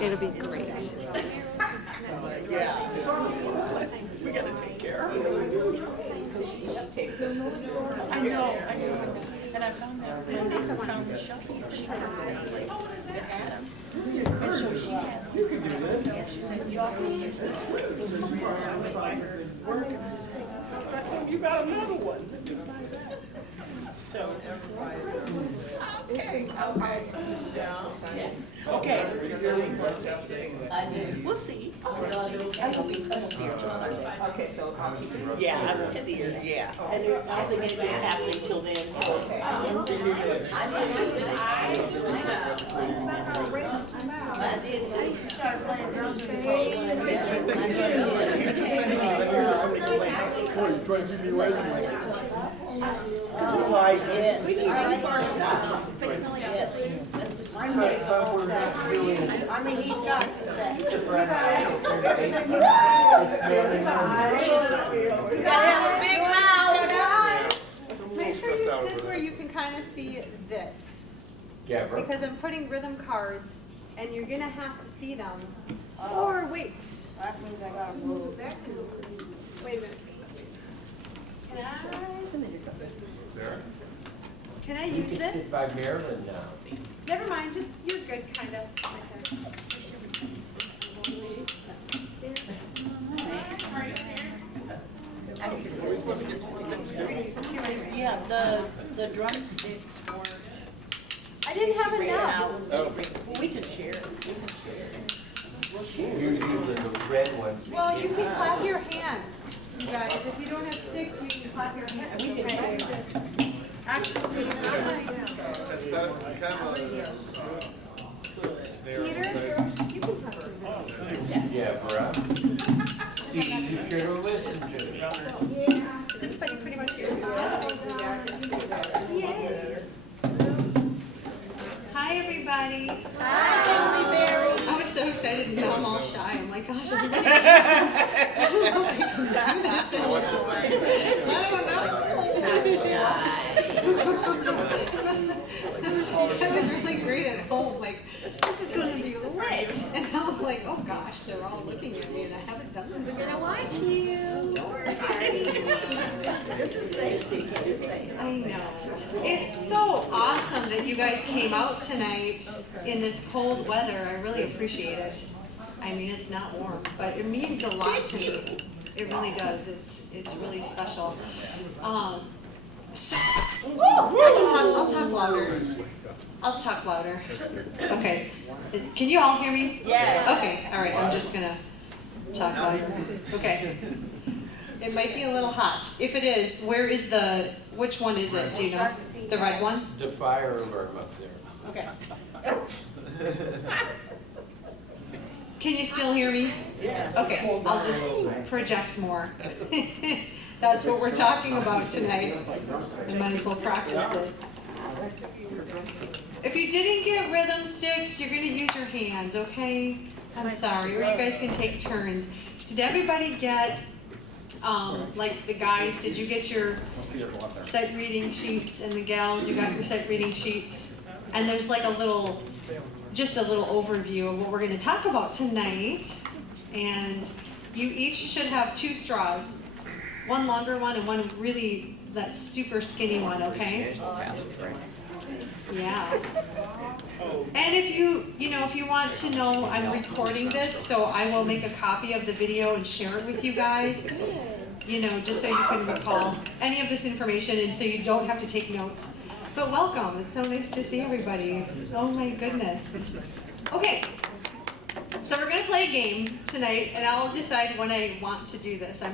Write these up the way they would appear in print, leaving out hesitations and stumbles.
It'll be great. Yeah. We gotta take care of her. I know. And I found that when they found the shuffle, she comes in place that had them. And so she had, and she said, you can use this one. So I went by her and work and I said, you got another one. So, okay. Okay. We'll see. I won't see her till Sunday. Okay, so Yeah, I won't see her, yeah. and I don't think anything's happening till then, so. Okay. Because we're like, we need to keep our stuff. I mean, he's got to say. You gotta have a big mouth. Make sure you sit where you can kind of see this. Yeah, bro. Because I'm putting rhythm cards and you're going to have to see them. Or wait. That means I gotta move. Wait a minute. Can I use It's this? by Maryland now. Never mind, just, you're good, kind of. Yeah, the drumsticks were. I didn't have Right enough. out. Well, we can share it. You use the red one. Well, you can clap your hands, you guys. If you don't have sticks, you can clap your hands. Okay. Actually, Peter, you can clap your hands. Yeah, bro. See, you should have listened to me. Is it pretty much here? Yay. Hi, everybody. Hi, Emily Berry. I was so excited, and now I'm all shy. I'm like, gosh, everybody. I don't know if I can do this anymore. I don't know. I was really great at home, like, this is going to be lit. And now I'm like, oh gosh, they're all looking at me, and I haven't done this. We're going to watch you. This is safety, this is safe. I know. It's so awesome that you guys came out tonight in this cold weather. I really appreciate it. I mean, it's not warm, but it means a lot to me. It really does. It's really special. So, I'll talk louder. I'll talk louder. Okay. Can you all hear me? Yeah. Okay. All right. I'm just gonna talk louder. Okay. It might be a little hot. If it is, which one is it? Do you know? The red one? The fire alarm up there. Okay. Can you still hear me? Yes. Okay, I'll just project more. That's what we're talking about tonight. I might as well practice it. If you didn't get rhythm sticks, you're going to use your hands, okay? I'm sorry, or you guys can take turns. Did everybody get, like the guys, did you get your sight reading sheets, and the gals, you got your sight reading sheets? And there's like just a little overview of what we're going to talk about tonight. And you each should have 2 straws. One longer one and one really, that super skinny one, okay? Yeah. And if you want to know, I'm recording this, so I will make a copy of the video and share it with you guys. Just so you can recall any of this information and so you don't have to take notes. But welcome, it's so nice to see everybody. Oh my goodness. Okay, so we're gonna play a game tonight and I'll decide when I want to do this. I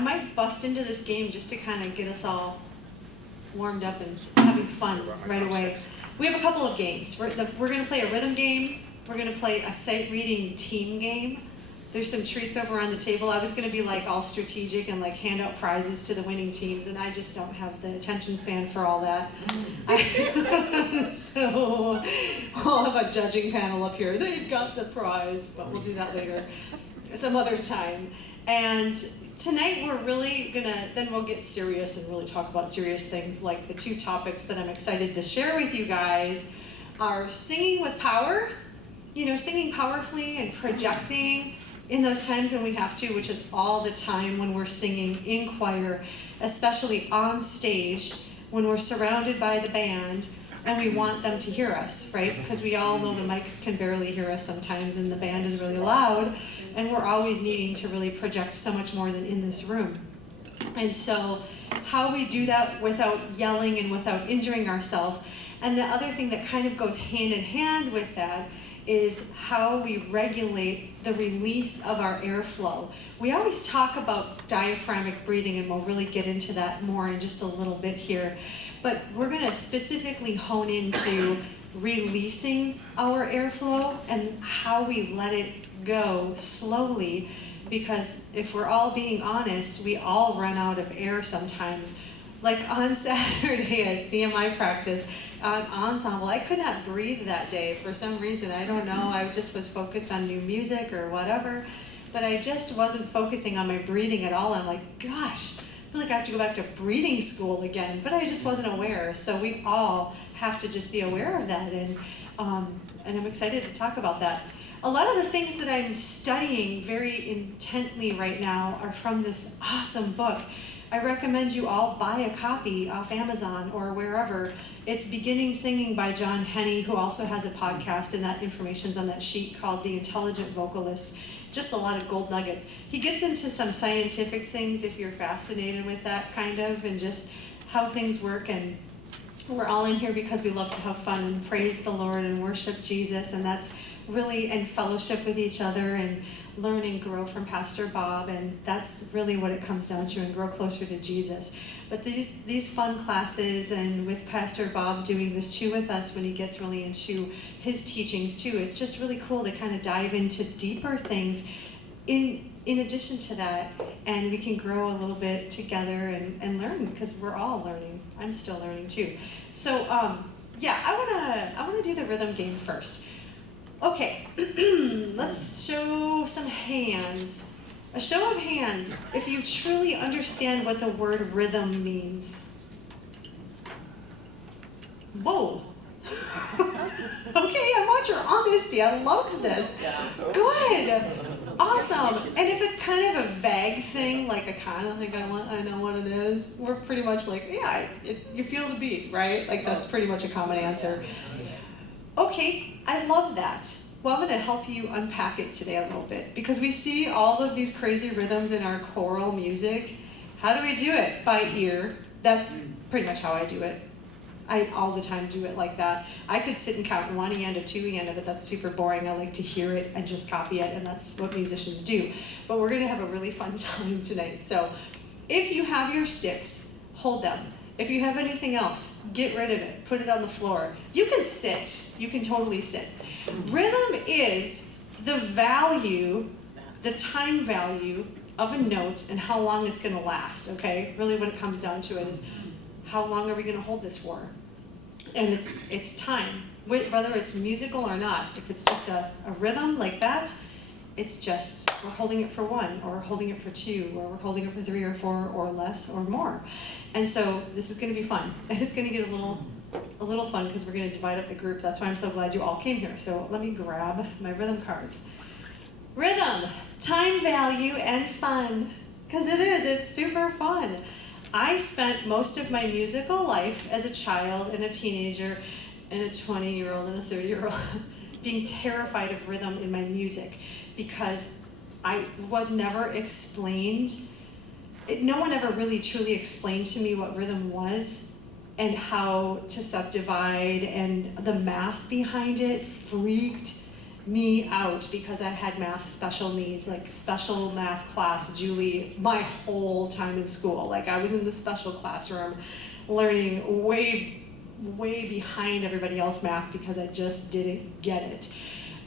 might bust into this game just to kind of get us all warmed up and having fun right away. We have a couple of games. We're gonna play a rhythm game. We're gonna play a sight reading team game. There's some treats over on the table. I was going to be like all strategic and like hand out prizes to the winning teams, and I just don't have the attention span for all that. So I'll have a judging panel up here. They've got the prize, but we'll do that later, some other time. And tonight we're really then we'll get serious and really talk about serious things, like the 2 topics that I'm excited to share with you guys are singing with power singing powerfully and projecting in those times when we have to, which is all the time when we're singing in choir, especially on stage, when we're surrounded by the band, and we want them to hear us, right? Because we all know the mics can barely hear us sometimes, and the band is really loud, and we're always needing to really project so much more than in this room. And so how we do that without yelling and without injuring ourselves. And the other thing that kind of goes hand in hand with that is how we regulate the release of our airflow. We always talk about diaphragmatic breathing, and we'll really get into that more in just a little bit here. But we're going to specifically hone into releasing our airflow and how we let it go slowly, because if we're all being honest, we all run out of air sometimes. Like on Saturday at CMI practice, ensemble, I could not breathe that day for some reason. I don't know, I just was focused on new music or whatever, but I just wasn't focusing on my breathing at all. I'm like, gosh, I feel like I have to go back to breathing school again, but I just wasn't aware. So we all have to just be aware of that, and I'm excited to talk about that. A lot of the things that I'm studying very intently right now are from this awesome book. I recommend you all buy a copy off Amazon or wherever. It's Beginning Singing by John Henney, who also has a podcast, and that information's on that sheet, called The Intelligent Vocalist. Just a lot of gold nuggets. He gets into some scientific things if you're fascinated with that kind of, and just how things work. And we're all in here because we love to have fun and praise the Lord and worship Jesus, and that's really in fellowship with each other and learn and grow from Pastor Bob, and that's really what it comes down to, and grow closer to Jesus. But these fun classes, and with Pastor Bob doing this too with us when he gets really into his teachings too, it's just really cool to kind of dive into deeper things in addition to that, and we can grow a little bit together and learn, because we're all learning. I'm still learning too. So yeah, I wanna do the rhythm game first. Okay, let's show some hands. A show of hands if you truly understand what the word rhythm means. Whoa. Okay, I want your honesty. I love this. Good. Awesome. And if it's kind of a vague thing, like I kind of think I know what it is, we're pretty much like, yeah, you feel the beat, right? Like that's pretty much a common answer. Okay, I love that. Well, I'm going to help you unpack it today a little bit, because we see all of these crazy rhythms in our choral music. How do we do it? By ear. That's pretty much how I do it. I all the time do it like that. I could sit and count one end or two end of it. That's super boring. I like to hear it and just copy it, and that's what musicians do. But we're going to have a really fun time tonight. So if you have your sticks, hold them. If you have anything else, get rid of it. Put it on the floor. You can sit. You can totally sit. Rhythm is the value, the time value of a note and how long it's going to last, okay? Really what it comes down to it is how long are we going to hold this for? And it's time, whether it's musical or not. If it's just a rhythm like that, it's just we're holding it for one, or we're holding it for two, or we're holding it for three or four or less or more. And so this is going to be fun, and it's going to get a little fun because we're going to divide up the group. That's why I'm so glad you all came here. So let me grab my rhythm cards. Rhythm, time value, and fun, because it's super fun. I spent most of my musical life as a child and a teenager and a 20-year-old and a 30-year-old being terrified of rhythm in my music, because I was never explained. No one ever really truly explained to me what rhythm was and how to subdivide, and the math behind it freaked me out, because I had math special needs, like special math class, Julie, my whole time in school. Like I was in the special classroom learning way behind everybody else math because I just didn't get it.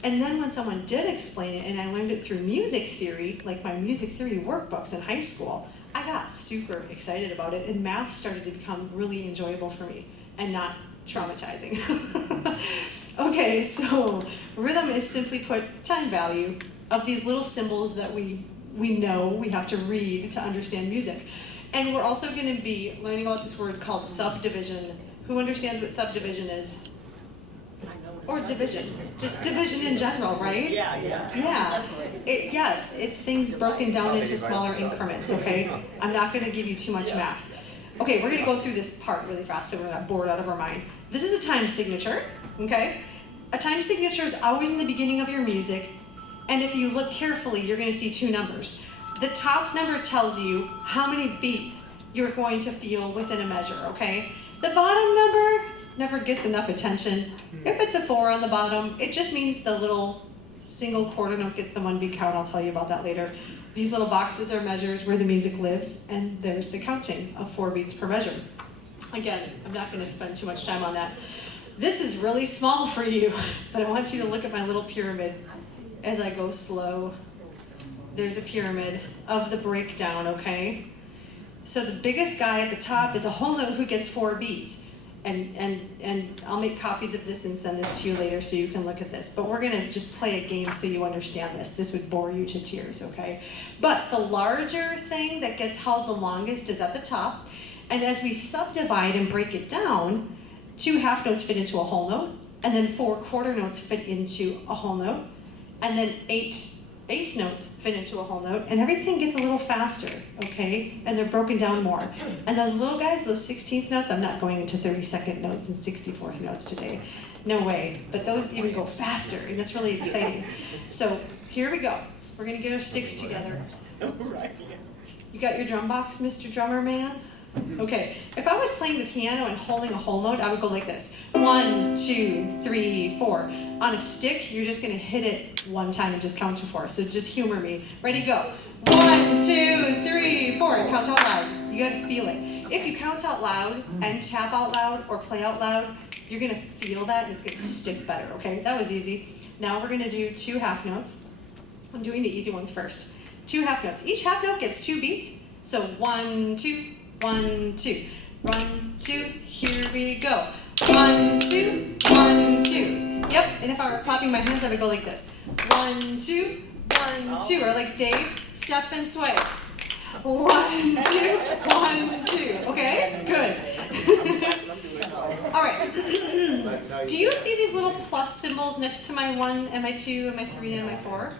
And then when someone did explain it, and I learned it through music theory, like my music theory workbooks in high school, I got super excited about it, and math started to become really enjoyable for me and not traumatizing. Okay, so rhythm is simply put time value of these little symbols that we know we have to read to understand music. And we're also going to be learning about this word called subdivision. Who understands what subdivision is? I know or division, just division in general, right? Yeah. Yes, it's things broken down into smaller increments, okay? I'm not gonna give you too much math. Okay, we're gonna go through this part really fast so we're not bored out of our mind. This is a time signature, okay? A time signature is always in the beginning of your music, and if you look carefully, you're gonna see two numbers. The top number tells you how many beats you're going to feel within a measure, okay? The bottom number never gets enough attention. If it's a 4 on the bottom, it just means the little single quarter note gets the 1 beat count. I'll tell you about that later. These little boxes are measures where the music lives, and there's the counting of 4 beats per measure. Again, I'm not going to spend too much time on that. This is really small for you, but I want you to look at my little pyramid as I go slow. There's a pyramid of the breakdown, okay? So the biggest guy at the top is a whole note who gets 4 beats. And I'll make copies of this and send this to you later so you can look at this. But we're going to just play a game so you understand this. This would bore you to tears, okay? But the larger thing that gets held the longest is at the top. And as we subdivide and break it down, 2 half notes fit into a whole note, and then 4 quarter notes fit into a whole note, and then 8 eighth notes fit into a whole note, and everything gets a little faster, okay? And they're broken down more. And those little guys, those 16th notes, I'm not going into 32nd notes and 64th notes today. No way. But those even go faster, and that's really exciting. So here we go. We're gonna get our sticks together. You got your drum box, Mr. Drummer Man? Okay, if I was playing the piano and holding a whole note, I would go like this. 1, 2, 3, 4. On a stick, you're just gonna hit it 1 time and just count to 4. So just humor me. Ready, go. 1, 2, 3, 4. And count out loud. You gotta feel it. If you count out loud and tap out loud or play out loud, you're gonna feel that and it's gonna stick better, okay? That was easy. Now we're gonna do 2 half notes. I'm doing the easy ones first. 2 half notes. Each half note gets 2 beats. So 1, 2, 1, 2. 1, 2, here we go. 1, 2, 1, 2. Yep, and if I were clapping my hands, I would go like this. 1, 2, 1, 2. Or like Dave, step and sway. 1, 2, 1, 2. Okay, good. All right. Do you see these little plus symbols next to my 1 and my 2 and my 3 and my 4?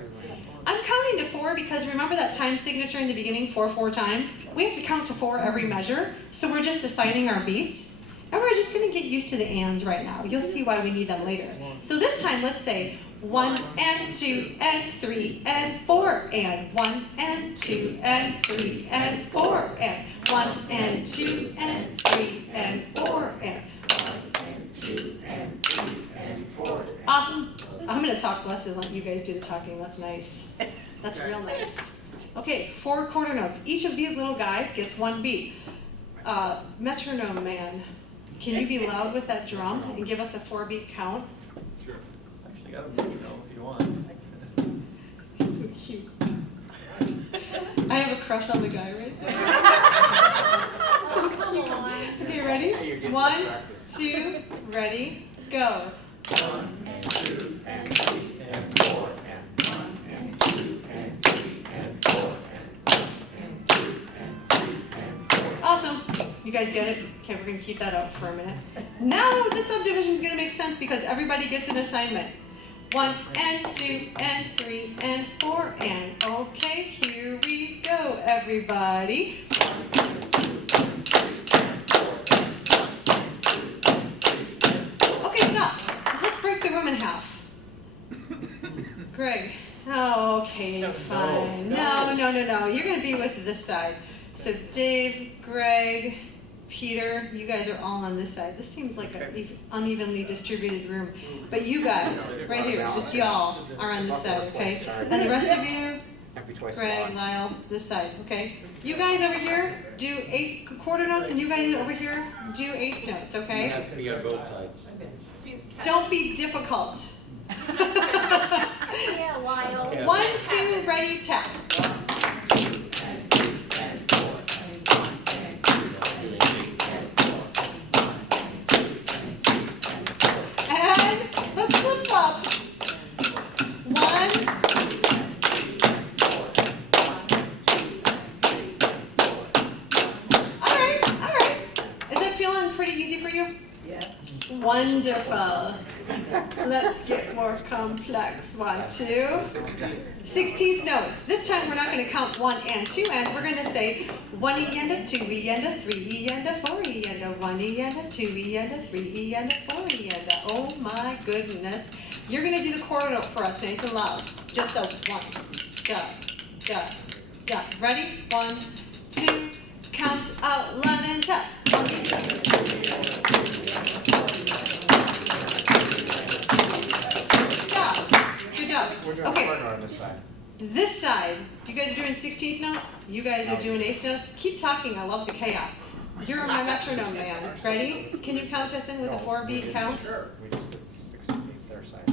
I'm counting to 4 because remember that time signature in the beginning, 4/4 time? We have to count to 4 every measure, so we're just assigning our beats. And we're just gonna get used to the ands right now. You'll see why we need them later. So this time, let's say 1 and 2 and 3 and 4 and 1 and 2 and 3 and 4 and 1 and 2 and 3 and 4 and 1 and 2 and 3 and 4. Awesome. I'm gonna talk less and let you guys do the talking. That's nice. That's real nice. Okay, 4 quarter notes. Each of these little guys gets 1 beat. Metronome man, can you be loud with that drum and give us a 4-beat count? Sure. Actually, got a movie though, if you want. He's so cute. I have a crush on the guy right there. So cute. Okay, ready? 1, 2, ready, go. 1 and 2 and 3 and 4 and 1 and 2 and 3 and 4 and 1 and 2 and 3 and 4. Awesome. You guys get it? Okay, we're gonna keep that up for a minute. Now the subdivision is gonna make sense because everybody gets an assignment. 1 and 2 and 3 and 4 and okay, here we go, everybody. Okay, stop. Let's break the room in half. Greg. Oh, okay, fine. No. You're gonna be with this side. So Dave, Greg, Peter, you guys are all on this side. This seems like an unevenly distributed room. But you guys, right here, just y'all, are on this side, okay? And the rest of you, Greg, Lyle, this side, okay? You guys over here, do 8 quarter notes, and you guys over here, do 8th notes, okay? You have to be on both sides. Don't be difficult. Yeah, Lyle. 1, 2, ready, tap. And let's flip flop. 1. All right. Is it feeling pretty easy for you? Yes. Wonderful. Let's get more complex. 1, 2. 16th notes. This time we're not going to count 1 and 2, and we're going to say 1E and a 2E and a 3E and a 4E and a 1E and a 2E and a 3E and a 4E and a, oh my goodness. You're going to do the quarter note for us, nice and loud. Just the 1, da, da, da. Ready? 1, 2, count out loud and tap. Stop. Good job. Okay. On this side. This side, you guys are doing 16th notes, you guys are doing 8th notes. Keep talking, I love the chaos. You're my metronome man. Ready? Can you count us in with a 4-beat count? We just did 16th their side.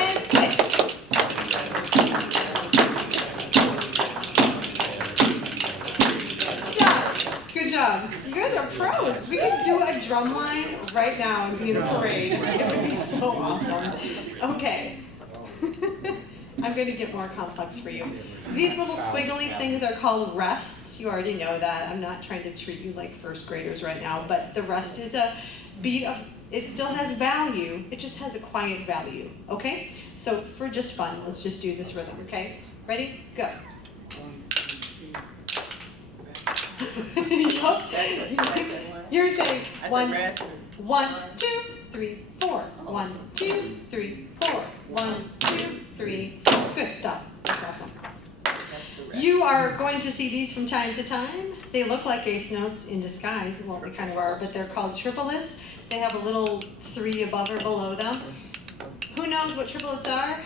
And switch. Stop. Good job. You guys are pros. We could do a drum line right now and be in a parade. It would be so awesome. Okay. I'm going to get more complex for you. These little squiggly things are called rests. You already know that. I'm not trying to treat you like first graders right now, but the rest is a beat of, it still has value, it just has a quiet value, okay? So for just fun, let's just do this rhythm, okay? Ready? Go. Yup. You're saying 1, 2, 3, 4. 1, 2, 3, 4. 1, 2, 3, 4. Good, stop. That's awesome. You are going to see these from time to time. They look like 8th notes in disguise. Well, they kind of are, but they're called triplets. They have a little 3 above or below them. Who knows what triplets are?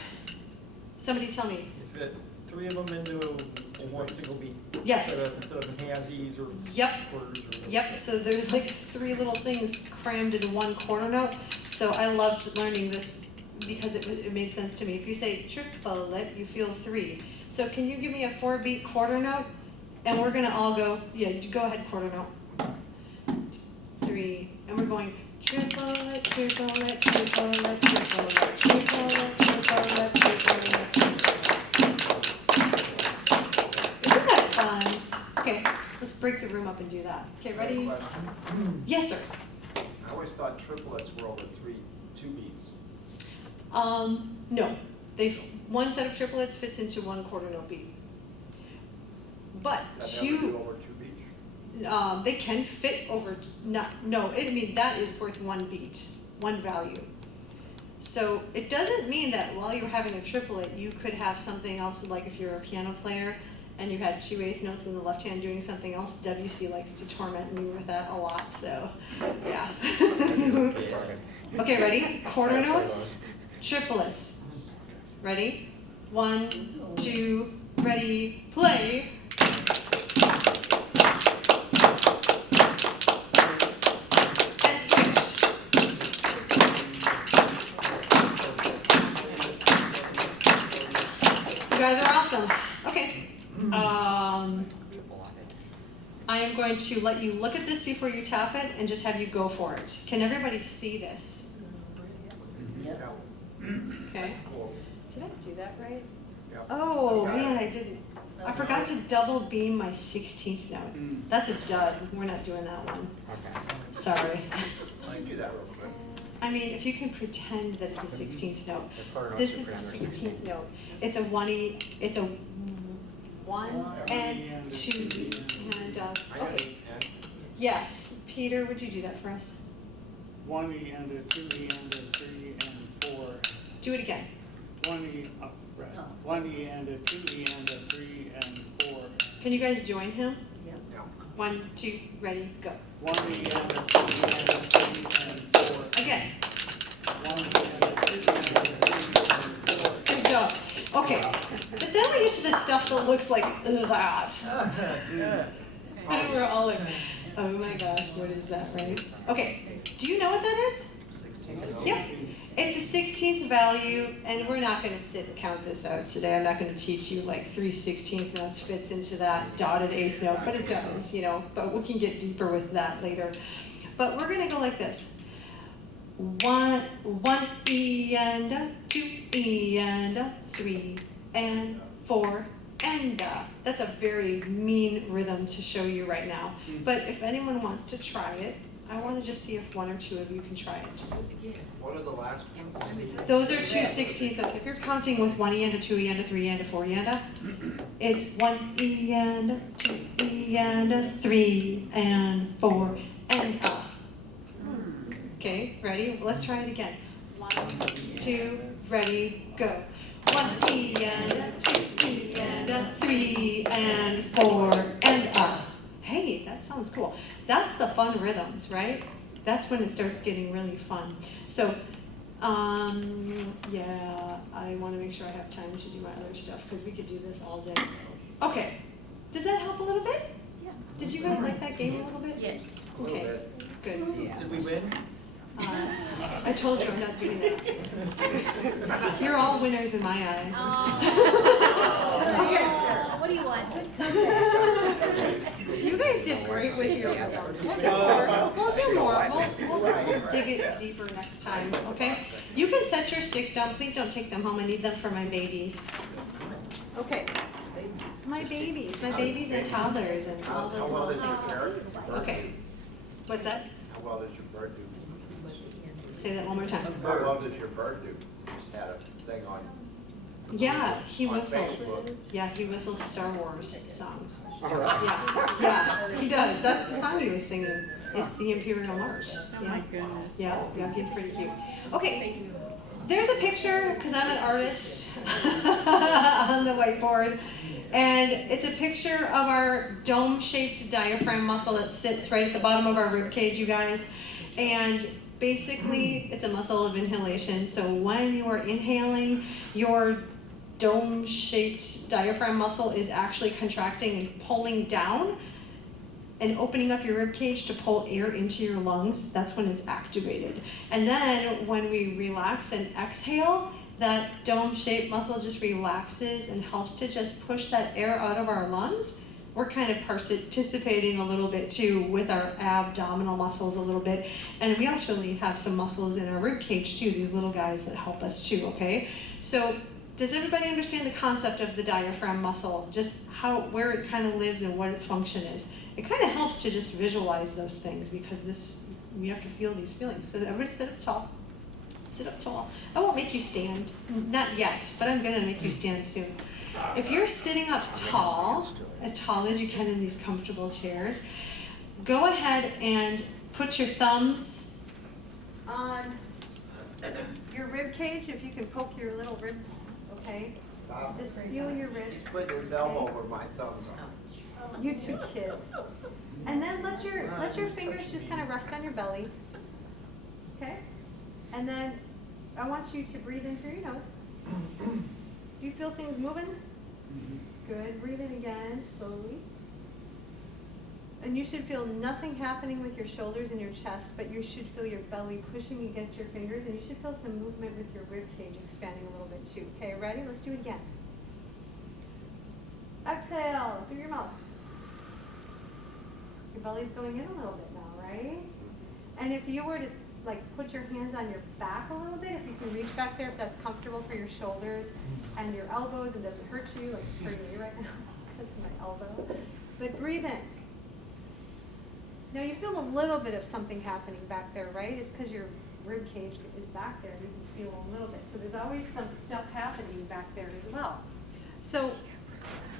Somebody tell me. You fit 3 of them into one single beat. Yes. Instead of halvesies or Yep. quarters. Or Yep, so there's like 3 little things crammed into one quarter note. So I loved learning this because it made sense to me. If you say triplet, you feel 3. So can you give me a 4-beat quarter note? And we're gonna all go, yeah, go ahead, quarter note. 3, and we're going triplet, triplet, triplet, triplet, triplet, triplet, triplet, triplet. Isn't that fun? Okay, let's break the room up and do that. Okay, ready? Yes, sir. I always thought triplets were over 2 beats. No. One set of triplets fits into one quarter note beat. But That never do 2, over 2 beats. they can fit over, that is worth 1 beat, 1 value. So it doesn't mean that while you're having a triplet, you could have something else, like if you're a piano player and you had 2 8th notes in the left hand doing something else. WC likes to torment me with that a lot, so yeah. Okay, ready? Quarter notes, triplets. Ready? 1, 2, ready, play. And switch. You guys are awesome. Okay. I am going to let you look at this before you tap it and just have you go for it. Can everybody see this? Okay. Did I do that right? Yep. Oh, man, I didn't. I forgot to double beam my 16th note. That's a dud. We're not doing that one. Okay. Sorry. I can do that real quick. I mean, if you can pretend that it's a 16th note. The quarter notes This are is a pretty 16th note. It's a 1E, it's a 1 and 2 and I got okay. it. And Yes. Peter, would you do that for us? 1E and a 2E and a 3 and 4. Do it again. 1E, right. 1E and a 2E and a 3 and 4. Can you guys join him? no. 1, 2, ready, go. 1E and a 2E and a 3 and 4. Again. 1E and a 2E and a 3 and 4. Good job. Okay. But then we get to the stuff that looks like that. And we're all like, oh my gosh, what is that, right? Okay. Do you know what that is? Yep. It's a 16th value, and we're not going to sit and count this out today. I'm not going to teach you like 3 16th notes fits into that dotted 8th note, but it does, but we can get deeper with that later. But we're going to go like this. 1 E and a 2 E and a 3 and 4 and that's a very mean rhythm to show you right now. But if anyone wants to try it, I want to just see if one or two of you can try it. What are the last ones? Those are 2/16ths. If you're counting with 1 e and a 2 e and a 3 e and a 4 e and a, it's 1 e and a 2 e and a 3 and 4 and a. Okay, ready? Let's try it again. 1, 2, ready, go. 1 e and a 2 e and a 3 and 4 and a. Hey, that sounds cool. That's the fun rhythms, right? That's when it starts getting really fun. So, yeah, I want to make sure I have time to do my other stuff because we could do this all day. Okay, does that help a little bit? Yeah. Did you guys like that game a little bit? Yes. Okay, good. Did we win? I told you I'm not doing that. You're all winners in my eyes. What do you want? You guys did great with your We'll do more. We'll dig it deeper next time, okay? You can set your sticks down. Please don't take them home. I need them for my babies. Okay. My babies and toddlers and all those How well little does your things. bird? Okay. What's that? How well does your bird do? Say that one more time. How well does your bird do? Had a thing on. Yeah, he On whistles. Facebook. Yeah, he whistles Star Wars songs. Yeah, he does. That's the song he was singing. It's the Imperial March. Oh Yeah. my goodness. Yeah, he's pretty cute. Okay, there's a picture, because I'm an artist, on the whiteboard. And it's a picture of our dome-shaped diaphragm muscle that sits right at the bottom of our rib cage, you guys. And basically, it's a muscle of inhalation. So when you are inhaling, your dome-shaped diaphragm muscle is actually contracting and pulling down and opening up your rib cage to pull air into your lungs. That's when it's activated. And then when we relax and exhale, that dome-shaped muscle just relaxes and helps to just push that air out of our lungs. We're kind of participating a little bit too with our abdominal muscles a little bit. And we actually have some muscles in our rib cage too, these little guys that help us too, okay? So does everybody understand the concept of the diaphragm muscle? Just where it kind of lives and what its function is? It kind of helps to just visualize those things because we have to feel these feelings. So everybody sit up tall. Sit up tall. I won't make you stand, not yet, but I'm gonna make you stand soon. If you're sitting up tall as you can in these comfortable chairs, go ahead and put your thumbs on your rib cage, if you can poke your little ribs, okay? Stop. Just feel your ribs. He's putting his elbow where my thumb's on. You two kids. And then let your fingers just kind of rest on your belly, okay? And then I want you to breathe in through your nose. Do you feel things moving? Good. Breathe in again, slowly. And you should feel nothing happening with your shoulders and your chest, but you should feel your belly pushing against your fingers, and you should feel some movement with your rib cage expanding a little bit too. Okay, ready? Let's do it again. Exhale through your mouth. Your belly's going in a little bit now, right? And if you were to put your hands on your back a little bit, if you can reach back there, if that's comfortable for your shoulders and your elbows and doesn't hurt you, like it's hurting me right now because of my elbow. But breathe in. Now you feel a little bit of something happening back there, right? It's because your rib cage is back there. You can feel a little bit. So there's always some stuff happening back there as well. So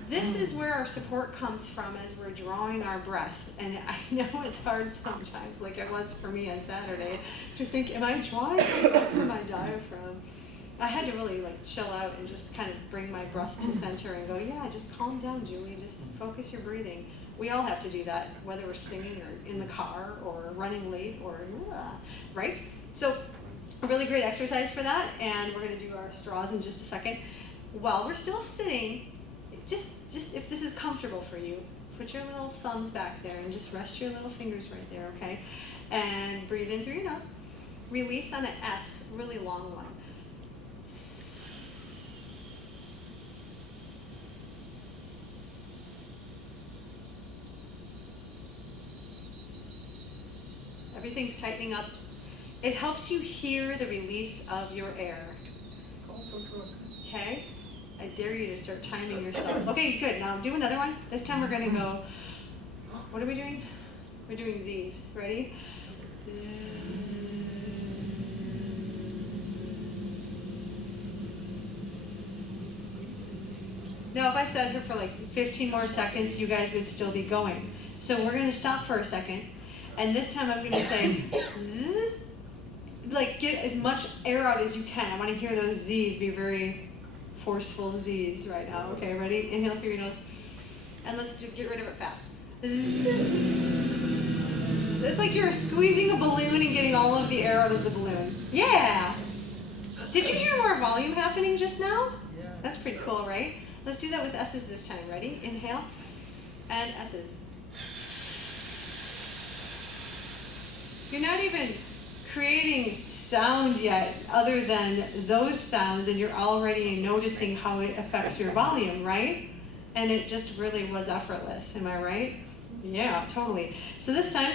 this is where our support comes from as we're drawing our breath. And I know it's hard sometimes, like it was for me on Saturday, to think, am I drawing my breath from my diaphragm? I had to really chill out and just kind of bring my breath to center and go, yeah, just calm down, Julie. Just focus your breathing. We all have to do that, whether we're singing or in the car or running late or, right? So a really great exercise for that. And we're going to do our straws in just a second. While we're still sitting, just if this is comfortable for you, put your little thumbs back there and just rest your little fingers right there, okay? And breathe in through your nose. Release on an S, really long one. Everything's tightening up. It helps you hear the release of your air. Okay? I dare you to start timing yourself. Okay, good. Now do another one. This time we're gonna go, what are we doing? We're doing Z's. Ready? Now if I sat here for like 15 more seconds, you guys would still be going. So we're gonna stop for a second, and this time I'm gonna say Z, like get as much air out as you can. I wanna hear those Z's be very forceful Z's right now. Okay, ready? Inhale through your nose, and let's just get rid of it fast. Zzz. It's like you're squeezing a balloon and getting all of the air out of the balloon. Yeah! Did you hear more volume happening just now? Yeah. That's pretty cool, right? Let's do that with S's this time. Ready? Inhale, and S's. You're not even creating sound yet other than those sounds, and you're already noticing how it affects your volume, right? And it just really was effortless, am I right? Yeah, totally. So this time,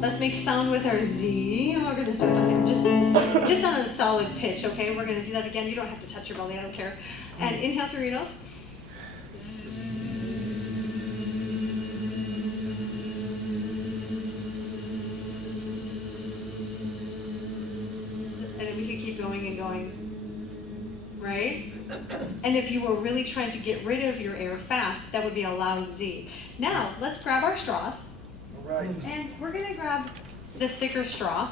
let's make sound with our Z. And we're gonna start down here, just on a solid pitch, okay? We're gonna do that again. You don't have to touch your belly, I don't care. And inhale through your nose. And then we could keep going and going, right? And if you were really trying to get rid of your air fast, that would be a loud Z. Now, let's grab our straws. All right. And we're gonna grab the thicker straw.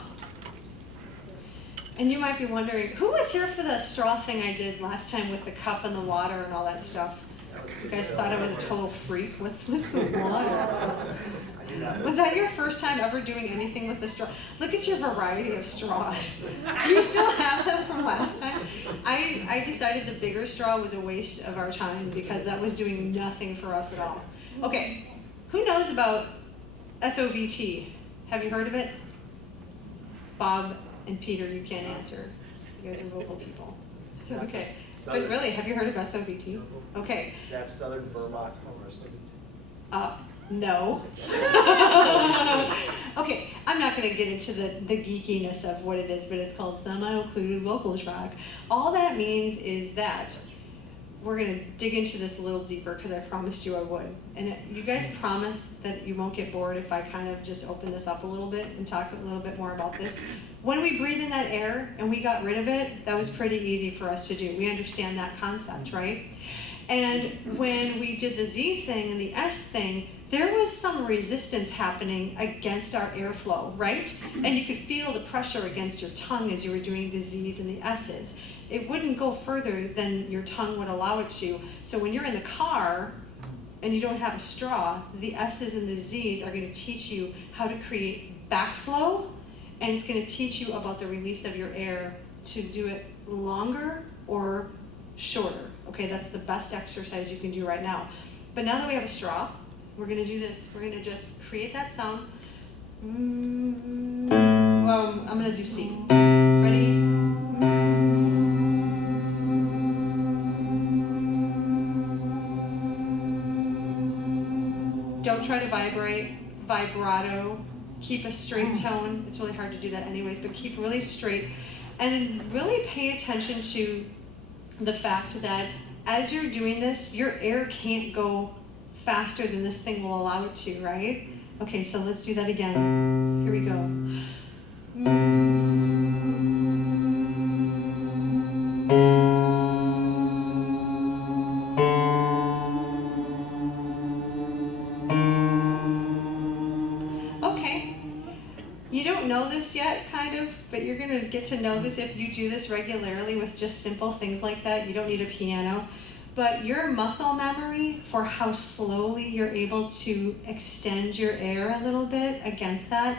And you might be wondering, who was here for the straw thing I did last time with the cup and the water and all that stuff? You guys thought I was a total freak? What's with the water? Was that your first time ever doing anything with the straw? Look at your variety of straws. Do you still have them from last time? I decided the bigger straw was a waste of our time because that was doing nothing for us at all. Okay, who knows about S.O.V.T? Have you heard of it? Bob and Peter, you can't answer. You guys are vocal people. Okay, but really, have you heard of S.O.V.T? Okay. Is that Southern Vermont Holistic? No. Okay, I'm not going to get into the geekiness of what it is, but it's called semi-occluded-vocal-tract. All that means is that we're going to dig into this a little deeper because I promised you I would. And you guys promise that you won't get bored if I kind of just open this up a little bit and talk a little bit more about this. When we breathe in that air and we got rid of it, that was pretty easy for us to do. We understand that concept, right? And when we did the Z thing and the S thing, there was some resistance happening against our airflow, right? And you could feel the pressure against your tongue as you were doing the Z's and the S's. It wouldn't go further than your tongue would allow it to. So when you're in the car and you don't have a straw, the S's and the Z's are going to teach you how to create backflow, and it's going to teach you about the release of your air to do it longer or shorter. Okay, that's the best exercise you can do right now. But now that we have a straw, we're going to do this. We're going to just create that sound. Well, I'm going to do C. Ready? Don't try to vibrato. Keep a straight tone. It's really hard to do that anyways, but keep really straight. And really pay attention to the fact that as you're doing this, your air can't go faster than this thing will allow it to, right? Okay, so let's do that again. Here we go. Okay. You don't know this yet, kind of, but you're going to get to know this if you do this regularly with just simple things like that. You don't need a piano. But your muscle memory for how slowly you're able to extend your air a little bit against that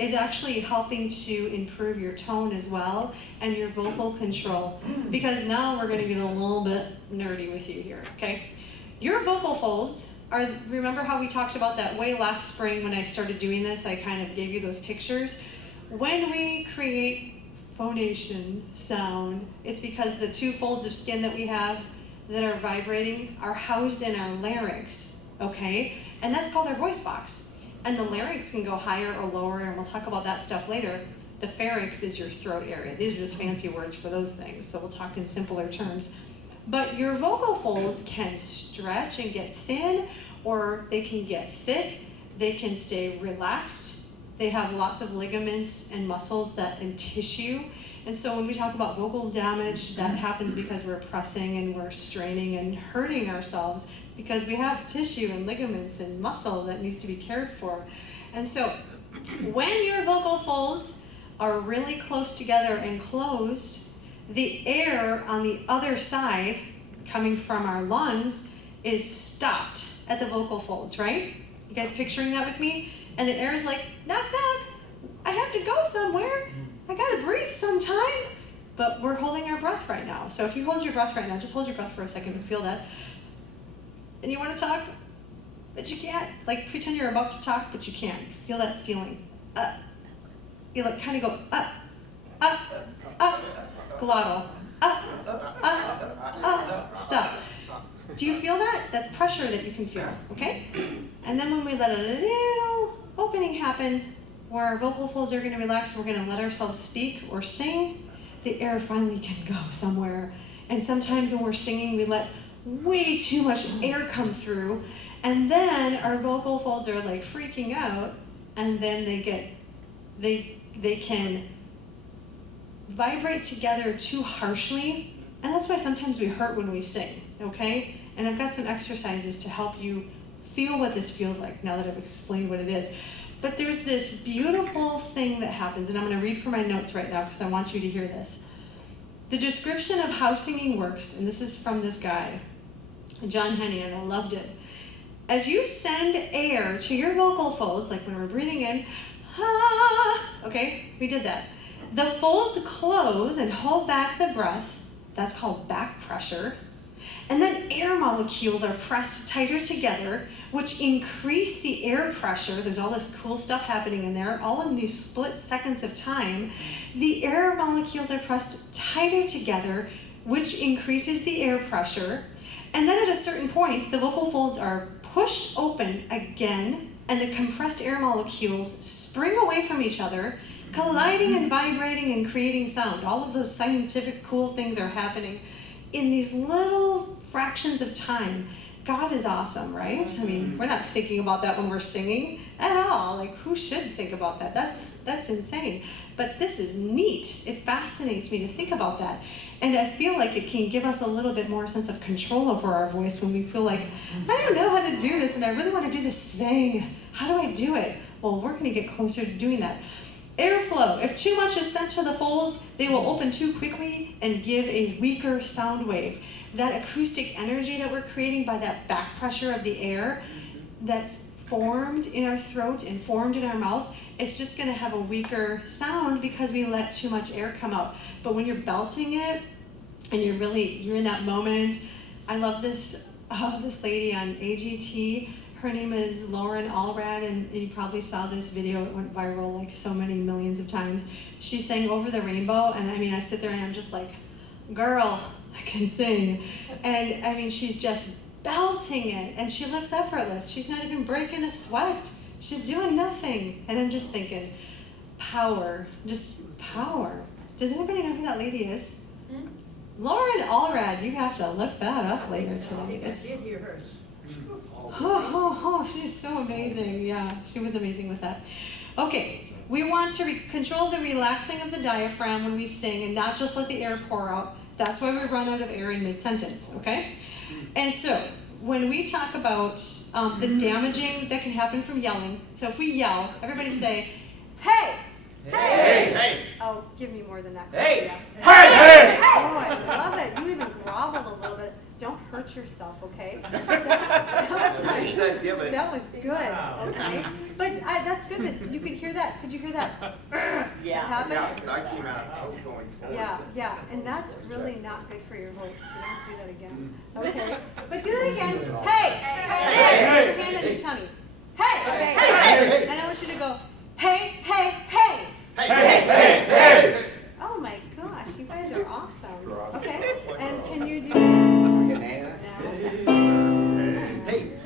is actually helping to improve your tone as well and your vocal control. Because now we're going to get a little bit nerdy with you here, okay? Your vocal folds are, remember how we talked about that way last spring when I started doing this? I kind of gave you those pictures. When we create phonation sound, it's because the two folds of skin that we have that are vibrating are housed in our larynx, okay? And that's called our voice box. And the larynx can go higher or lower, and we'll talk about that stuff later. The pharynx is your throat area. These are just fancy words for those things, so we'll talk in simpler terms. But your vocal folds can stretch and get thin, or they can get thick. They can stay relaxed. They have lots of ligaments and muscles and tissue. And so when we talk about vocal damage, that happens because we're pressing and we're straining and hurting ourselves because we have tissue and ligaments and muscle that needs to be cared for. And so when your vocal folds are really close together and closed, the air on the other side, coming from our lungs, is stopped at the vocal folds, right? You guys picturing that with me? And the air is like, knock, knock, I have to go somewhere. I gotta breathe sometime. But we're holding our breath right now. So if you hold your breath right now, just hold your breath for a second and feel that. And you wanna talk, but you can't. Like pretend you're about to talk, but you can't. Feel that feeling. You like kind of go, glottal, stop. Do you feel that? That's pressure that you can feel, okay? And then when we let a little opening happen, where our vocal folds are gonna relax, we're gonna let ourselves speak or sing, the air finally can go somewhere. And sometimes when we're singing, we let way too much air come through, and then our vocal folds are like freaking out, and then they can vibrate together too harshly, and that's why sometimes we hurt when we sing, okay? And I've got some exercises to help you feel what this feels like now that I've explained what it is. But there's this beautiful thing that happens, and I'm going to read from my notes right now because I want you to hear this. The description of how singing works, and this is from this guy, John Henney, and I loved it. As you send air to your vocal folds, like when we're breathing in, okay, we did that. The folds close and hold back the breath. That's called back pressure. And then air molecules are pressed tighter together, which increase the air pressure. There's all this cool stuff happening in there, all in these split seconds of time. The air molecules are pressed tighter together, which increases the air pressure. And then at a certain point, the vocal folds are pushed open again, and the compressed air molecules spring away from each other, colliding and vibrating and creating sound. All of those scientific cool things are happening in these little fractions of time. God is awesome, right? I mean, we're not thinking about that when we're singing at all. Like, who should think about that? That's insane. But this is neat. It fascinates me to think about that. And I feel like it can give us a little bit more sense of control over our voice when we feel like, I don't know how to do this, and I really want to do this thing. How do I do it? Well, we're going to get closer to doing that. Airflow. If too much is sent to the folds, they will open too quickly and give a weaker sound wave. That acoustic energy that we're creating by that back pressure of the air that's formed in our throat and formed in our mouth, it's just going to have a weaker sound because we let too much air come out. But when you're belting it and you're in that moment, I love this lady on AGT. Her name is Lauren Allred, and you probably saw this video. It went viral like so many millions of times. She sang Over the Rainbow, and I mean, I sit there and I'm just like, girl, I can sing. And I mean, she's just belting it, and she looks effortless. She's not even breaking a sweat. She's doing nothing. And I'm just thinking, power, just power. Does anybody know who that lady is? Lauren Allred, you have to look that up later tonight. She's so amazing. Yeah, she was amazing with that. Okay, we want to control the relaxing of the diaphragm when we sing and not just let the air pour out. That's why we run out of air in mid-sentence, okay? And so, when we talk about the damaging that can happen from yelling, so if we yell, everybody say, hey! Hey! Hey! Oh, give me more than that. Hey! Hey! Hey! Oh, I love it. You even groveled a little bit. Don't hurt yourself, okay? That was nice. That was good, okay? But that's good that you could hear that. Could you hear that? Yeah. That happened? Yeah, because I came out, I was going forward. Yeah, and that's really not good for your voice, so don't do that again. Okay? But do it again. Hey! Hey! Put your hand on your tummy. Hey! Hey! And I want you to go, hey, hey, hey! Hey, hey, hey, hey! Oh my gosh, you guys are awesome. Okay, and can you do just... Hey.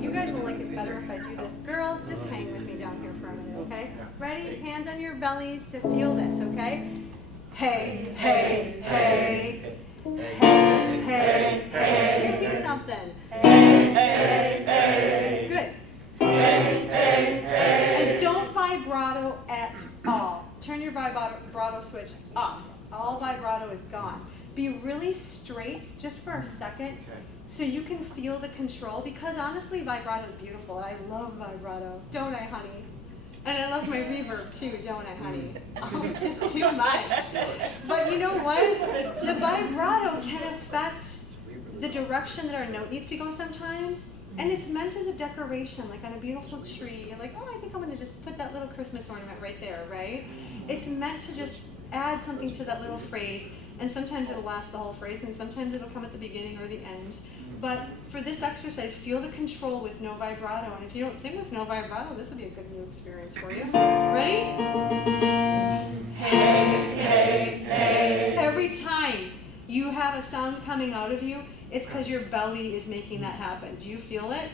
You guys will like it better if I do this. Girls, just hang with me down here for a minute, okay? Ready? Hands on your bellies to feel this, okay? Hey, hey, hey. Hey, hey. Give me something. Good. And don't vibrato at all. Turn your vibrato switch off. All vibrato is gone. Be really straight just for a second so you can feel the control, because honestly vibrato is beautiful. I love vibrato. Don't I, honey? And I love my reverb too, don't I, honey? Oh, just too much. But you know what? The vibrato can affect the direction that our note needs to go sometimes. And it's meant as a decoration, like on a beautiful tree. You're like, oh, I think I'm gonna just put that little Christmas ornament right there, right? It's meant to just add something to that little phrase, and sometimes it'll last the whole phrase, and sometimes it'll come at the beginning or the end. But for this exercise, feel the control with no vibrato, and if you don't sing with no vibrato, this will be a good new experience for you. Ready? Hey, hey, hey. Every time you have a sound coming out of you, it's because your belly is making that happen. Do you feel it?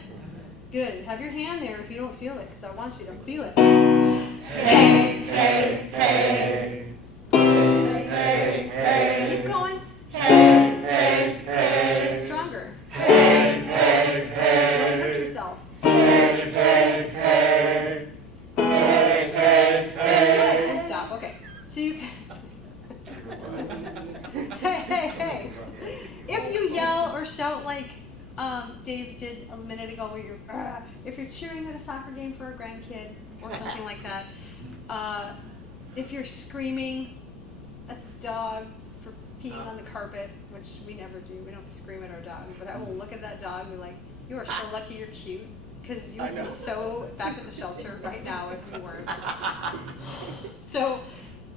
Good. Have your hand there if you don't feel it, because I want you to feel it. Hey, hey, hey. Hey, hey. Keep going. Hey, hey, hey. Stronger. Hey, hey, hey. Don't hurt yourself. Hey, hey, hey. Hey, hey, hey. Good. And stop. Okay. So you. Hey, hey, hey. If you yell or shout like Dave did a minute ago, where you're, if you're cheering at a soccer game for a grandkid or something like that, if you're screaming at the dog for peeing on the carpet, which we never do, we don't scream at our dog, but I will look at that dog and be like, you are so lucky you're cute, because you would be so back at the shelter right now if you weren't. So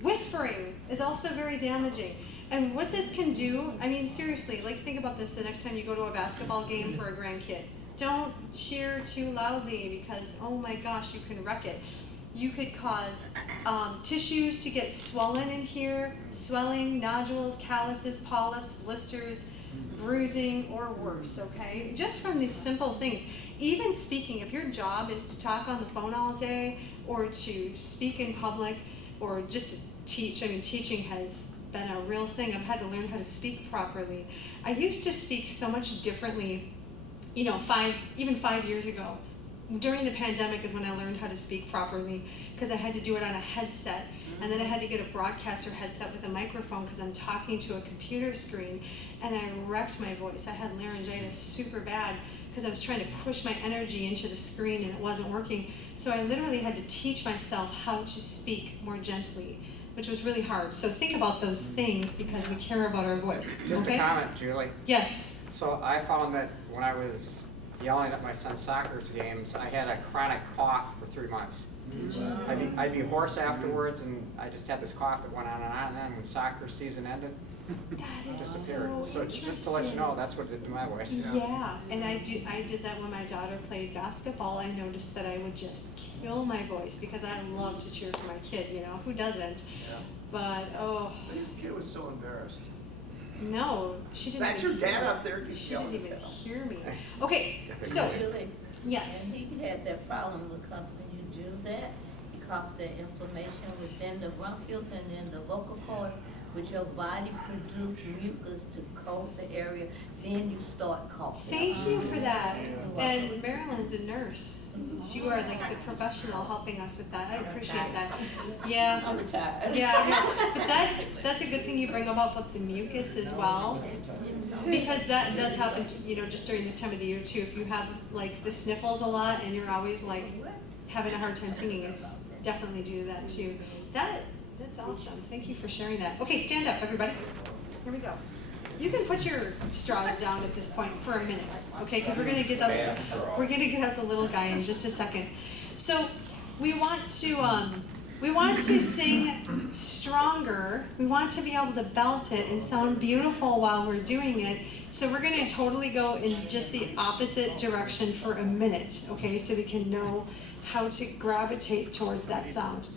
whispering is also very damaging. And what this can do, I mean, seriously, like think about this the next time you go to a basketball game for a grandkid. Don't cheer too loudly, because, oh my gosh, you can wreck it. You could cause tissues to get swollen in here, swelling, nodules, calluses, polyps, blisters, bruising, or worse, okay? Just from these simple things. Even speaking, if your job is to talk on the phone all day, or to speak in public, or just to teach, I mean, teaching has been a real thing. I've had to learn how to speak properly. I used to speak so much differently, you know, even 5 years ago. During the pandemic is when I learned how to speak properly, because I had to do it on a headset, and then I had to get a broadcaster headset with a microphone because I'm talking to a computer screen, and I wrecked my voice. I had laryngitis super bad because I was trying to push my energy into the screen and it wasn't working. So I literally had to teach myself how to speak more gently, which was really hard. So think about those things because we care about our voice. Just okay? a comment, Julie. Yes. So I found that when I was yelling at my son's soccer games, I had a chronic cough for 3 months. I'd be hoarse afterwards, and I just had this cough that went on, and then when soccer season ended, That it is disappeared. so just to let you know, that's what it did to my voice. Yeah, and I did that when my daughter played basketball. I noticed that I would just kill my voice because I love to cheer for my kid, you know, who doesn't? Yeah. But, oh, This kid was so embarrassed. no, she didn't That's even your dad hear- up there just She didn't yelling even stuff. hear me. Okay, so, Julie, yes. and he had that problem because when you do that, it causes that inflammation within the bronchioles and then the vocal cords, which your body produce mucus to coat the area, then you start coughing. Thank you for that. And Marilyn's a nurse. You are like the professional helping us with that. I appreciate that. Yeah. I'm retired. Yeah, I know. But that's a good thing you bring about with the mucus as well, because that does happen, you know, just during this time of the year too. If you have like the sniffles a lot and you're always like having a hard time singing, it's definitely due to that too. That's awesome. Thank you for sharing that. Okay, stand up, everybody. Here we go. You can put your straws down at this point for a minute, okay? Because we're gonna get out the little guy in just a second. So we want to sing stronger. We want to be able to belt it and sound beautiful while we're doing it. So we're gonna totally go in just the opposite direction for a minute, okay? So we can know how to gravitate towards that sound.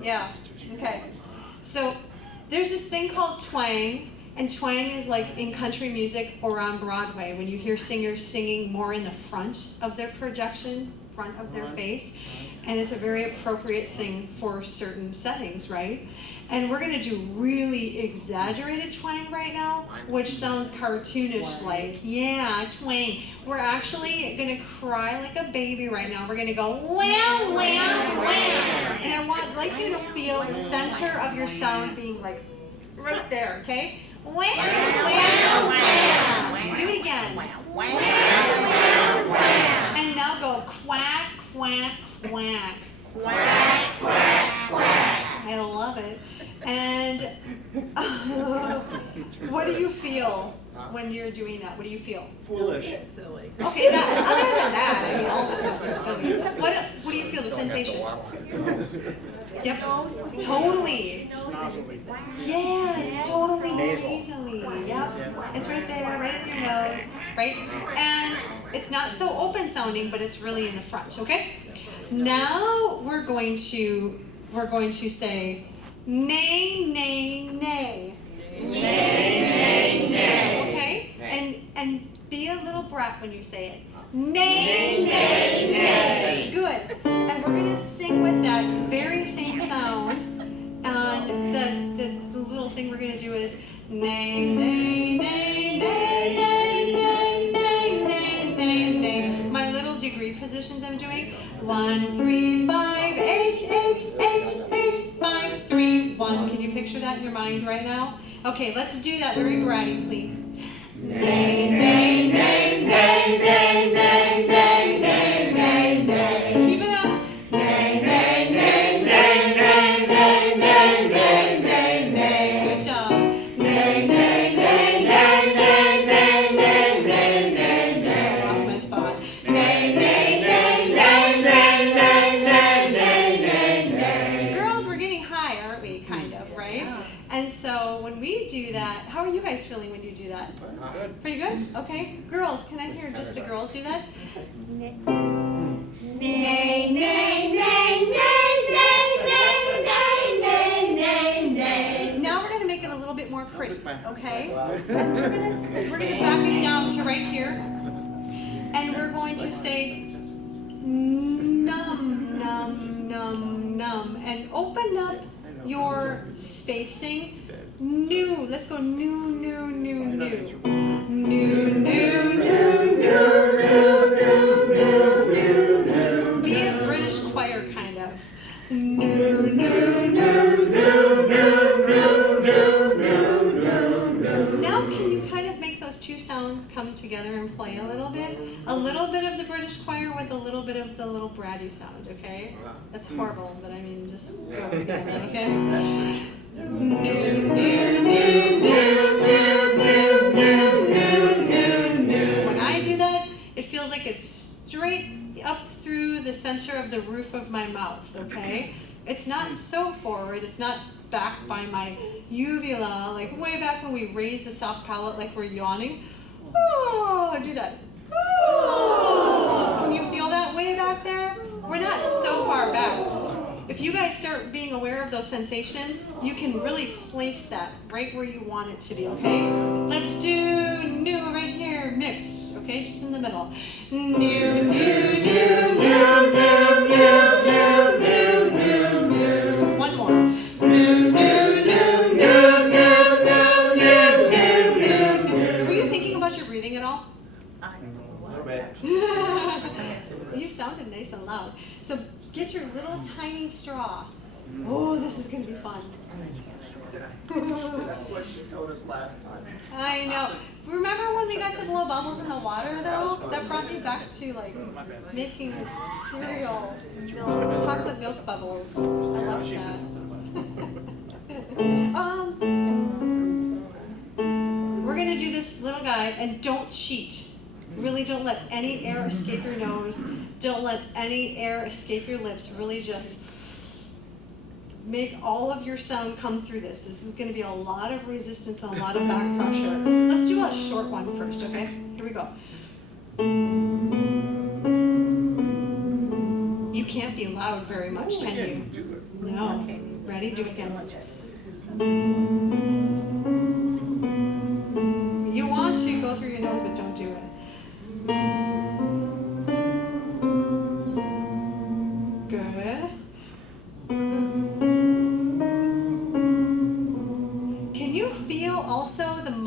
Yeah, okay. So there's this thing called twang, and twang is like in country music or on Broadway when you hear singers singing more in the front of their projection front of their face, and it's a very appropriate thing for certain settings, right? And we're gonna do really exaggerated twang right now, which sounds cartoonish like, yeah, twang. We're actually gonna cry like a baby right now. We're gonna go wham, wham, wham. And I want like you to feel the center of your sound being like right there, okay? Wham, wham, wham. Do it again. And now go quack, quack, quack. Quack, quack, quack. I love it. And what do you feel when you're doing that? What do you feel? Foolish. Silly. Okay, that, other than that, I mean, all this stuff is silly. What do you feel, the sensation? Yep, totally. Yeah, it's totally nasally. Yep, it's right there, right in your nose, right? And it's not so open sounding, but it's really in the front, okay? Now we're going to say nay, nay, nay. Nay, nay, nay. Okay? And be a little brat when you say it. Nay, nay, nay. Good. And we're gonna sing with that very same sound. And the little thing we're gonna do is nay, nay, nay, nay, nay, nay, nay, nay, nay, nay. My little degree positions I'm doing. 1, 3, 5, 8, 8, 8, 8, 5, 3, 1. Can you picture that in your mind right now? Okay, let's do that very bratty, please. Nay, nay, nay, nay, nay, nay, nay, nay, nay, nay. Keep it up. Nay, nay, nay, nay, nay, nay, nay, nay, nay, nay. Good job. Nay, nay, nay, nay, nay, nay, nay, nay, nay, nay. Lost my spot. Nay, nay, nay, nay, nay, nay, nay, nay, nay, nay. Girls, we're getting high, aren't we? Kind of, right? And so when we do that, how are you guys feeling when you do that? Pretty good? Okay. Girls, can I hear just the girls do that? Nay, nay, nay, nay, nay, nay, nay, nay, nay. Now we're going to make it a little bit more pretty, okay? We're going to back it down to right here. And we're going to say num, num, num, num. And open up your spacing. New. Let's go new, new, new, new. New, new, new, new, new, new, new, new. Be a British choir kind of. New, new, new, new, new, new, new, new. Now can you kind of make those two sounds come together and play a little bit? A little bit of the British choir with a little bit of the little bratty sound, okay? That's horrible, but I mean, just go with me, okay? New, new, new, new, new, new, new, new, new. When I do that, it feels like it's straight up through the center of the roof of my mouth, okay? It's not so forward, it's not back by my uvula, like way back when we raise the soft palate like we're yawning. Oh, do that. Oh. Can you feel that way back there? We're not so far back. If you guys start being aware of those sensations, you can really place that right where you want it to be, okay? Let's do new right here, mixed, okay? Just in the middle. New, new, new, new, new, new, new, new, new, new. One more. New, new, new, new, new, new, new, new, new, new. Were you thinking about your breathing at all? A little bit. You sounded nice and loud. So get your little tiny straw. Oh, this is going to be fun. That's what she told us last time. I know. Remember when we got to blow bubbles in the water, though? That brought me back to, like, making cereal, milk, chocolate milk bubbles. I love that. We're going to do this little guy, and don't cheat. Really don't let any air escape your nose. Don't let any air escape your lips. Really just make all of your sound come through this. This is going to be a lot of resistance and a lot of back pressure. Let's do a short one first, okay? Here we go. You can't be loud very much, can you? No. Okay. Ready? Do it again. You want to go through your nose, but don't do it.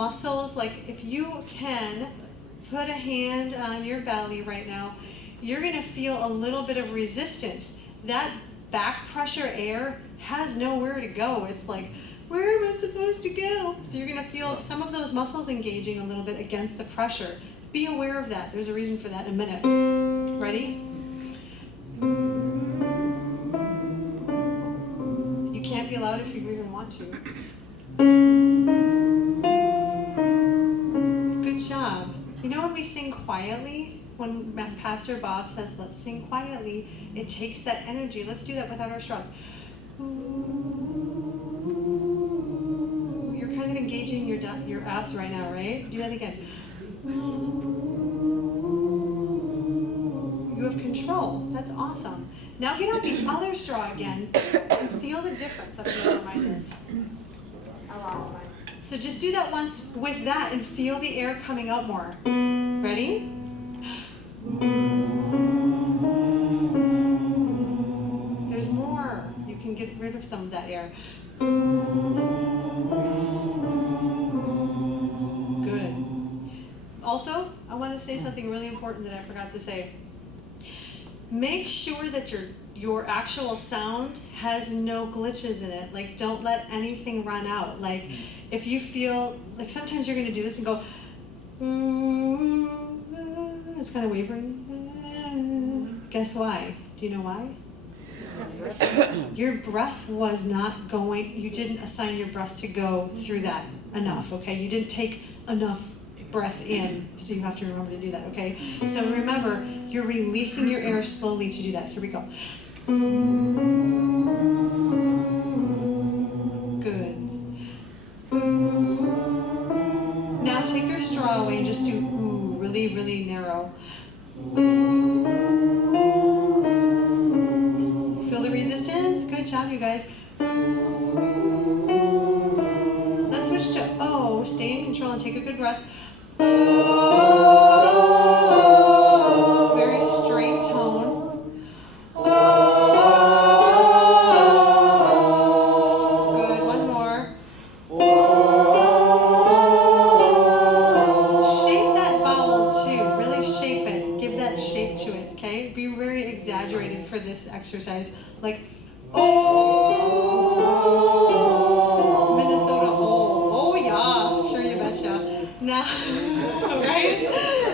muscles, like if you can put a hand on your belly right now, you're gonna feel a little bit of resistance. That back pressure air has nowhere to go. It's like, where am I supposed to go? So you're gonna feel some of those muscles engaging a little bit against the pressure. Be aware of that. There's a reason for that in a minute. Ready? You can't be loud if you even want to. Good job. You know when we sing quietly, when Pastor Bob says, let's sing quietly, it takes that energy. Let's do that without our straws. You're kind of engaging your abs right now, right? Do that again. You have control. That's awesome. Now get out the other straw again. Feel the difference. That's what mine is. I lost mine. So just do that once with that and feel the air coming out more. Ready? There's more. You can get rid of some of that air. Good. Also, I want to say something really important that I forgot to say. Make sure that your actual sound has no glitches in it. Like, don't let anything run out. Like, if you feel, like sometimes you're going to do this and go, it's kind of wavering. Guess why? Do you know why? Your breath was not going, you didn't assign your breath to go through that enough, okay? You didn't take enough breath in, so you have to remember to do that, okay? So remember, you're releasing your air slowly to do that. Here we go. Good. Now take your straw away and just do ooh, really, really narrow. Feel the resistance? Good job, you guys. Let's switch to O. Stay in control and take a good breath. Very straight tone. Good, one more. Shape that vowel too. Really shape it. Give that shape to it, okay? Be very exaggerated for this exercise. Like, oh, Minnesota, oh yeah, sure you betcha. Now, right?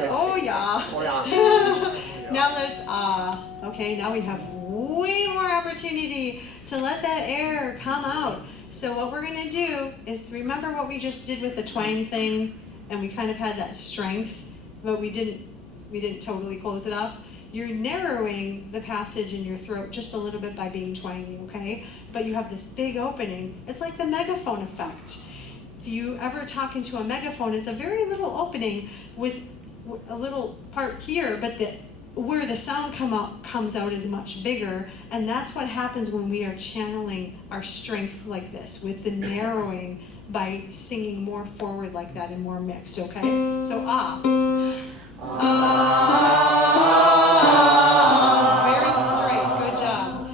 Oh yeah. Now let's okay, now we have way more opportunity to let that air come out. So what we're gonna do is remember what we just did with the twang thing, and we kind of had that strength, but we didn't totally close it off. You're narrowing the passage in your throat just a little bit by being twangy, okay? But you have this big opening. It's like the megaphone effect. If you ever talk into a megaphone, it's a very little opening with a little part here, but where the sound comes out is much bigger, and that's what happens when we are channeling our strength like this, with the narrowing by singing more forward like that and more mixed, okay? So very straight, good job.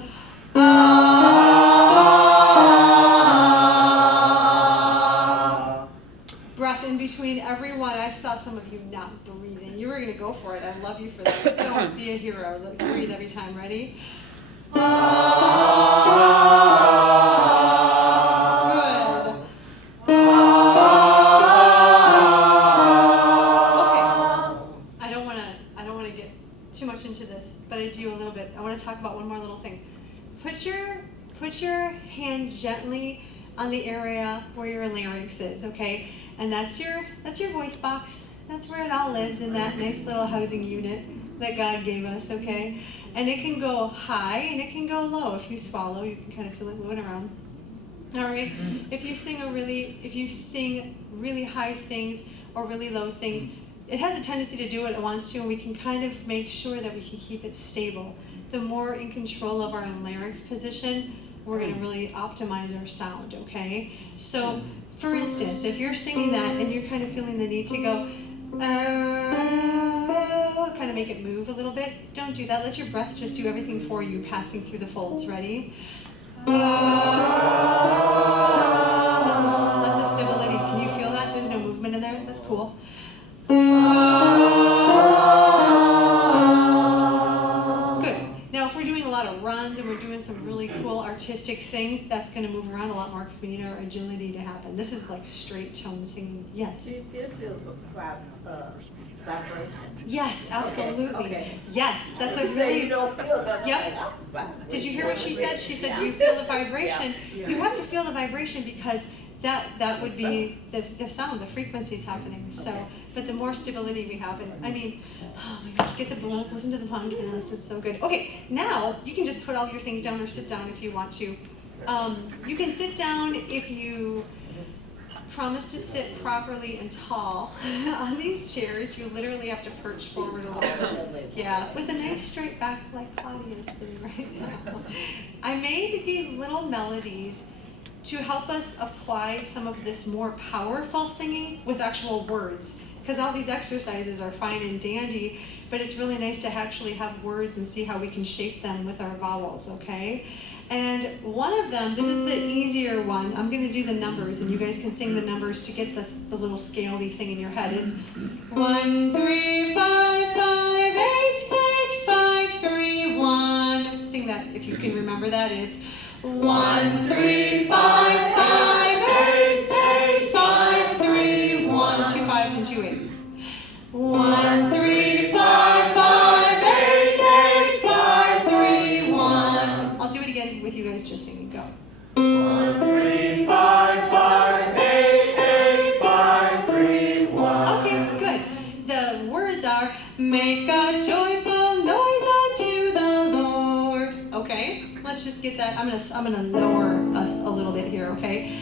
Breath in between every one. I saw some of you not breathing. You were gonna go for it. I love you for that. Don't be a hero. Breathe every time. Ready? Good. Okay. I don't wanna get too much into this, but I do a little bit. I want to talk about one more little thing. Put your hand gently on the area where your larynx is, okay? And that's your voice box. That's where it all lives, in that nice little housing unit that God gave us, okay? And it can go high and it can go low. If you swallow, you can kind of feel it moving around. All right? If you sing really high things or really low things, it has a tendency to do what it wants to, and we can kind of make sure that we can keep it stable. The more in control of our larynx position, we're going to really optimize our sound, okay? So, for instance, if you're singing that and you're kind of feeling the need to go, kind of make it move a little bit, don't do that. Let your breath just do everything for you, passing through the folds. Ready? Let the stability, can you feel that? There's no movement cool. Good. Now, if we're doing a lot of runs and we're doing some really cool artistic things, that's going to move around a lot more because we need our agility to happen. This is like straight tone singing. Yes. Do you still feel vibration? Yes, absolutely. Okay. Yes, that's a You really. don't feel that. Yep. Did you hear what she said? She said, you feel the vibration. You have to feel the vibration because that would be the sound, the frequency's happening. So, but the more stability we have, and I mean, oh my gosh, get the book, listen to the podcast, it's so good. Okay, now you can just put all your things down or sit down if you want to. You can sit down if you promise to sit properly and tall. On these chairs, you literally have to perch forward a little bit. Yeah, with a nice straight back like Claudia is sitting right now. I made these little melodies to help us apply some of this more powerful singing with actual words. Because all these exercises are fine and dandy, but it's really nice to actually have words and see how we can shape them with our vowels, okay? And one of them, this is the easier one. I'm going to do the numbers, and you guys can sing the numbers to get the little scale-y thing in your head. It's 1, 3, 5, 5, 8, 8, 5, 3, 1. Sing that if you can remember that. It's 1, 3, 5, 5, 8, 8, 5, 3, 1. 2 5s and 2 8s. 1, 3, 5, 5, 8, 8, 5, 3, 1. I'll do it again with you guys just singing. Go. 1, 3, 5, 5, 8, 8, 5, 3, 1. Okay, good. The words are, make a joyful noise unto the Lord. Okay, let's just get that. I'm gonna lower us a little bit here, okay?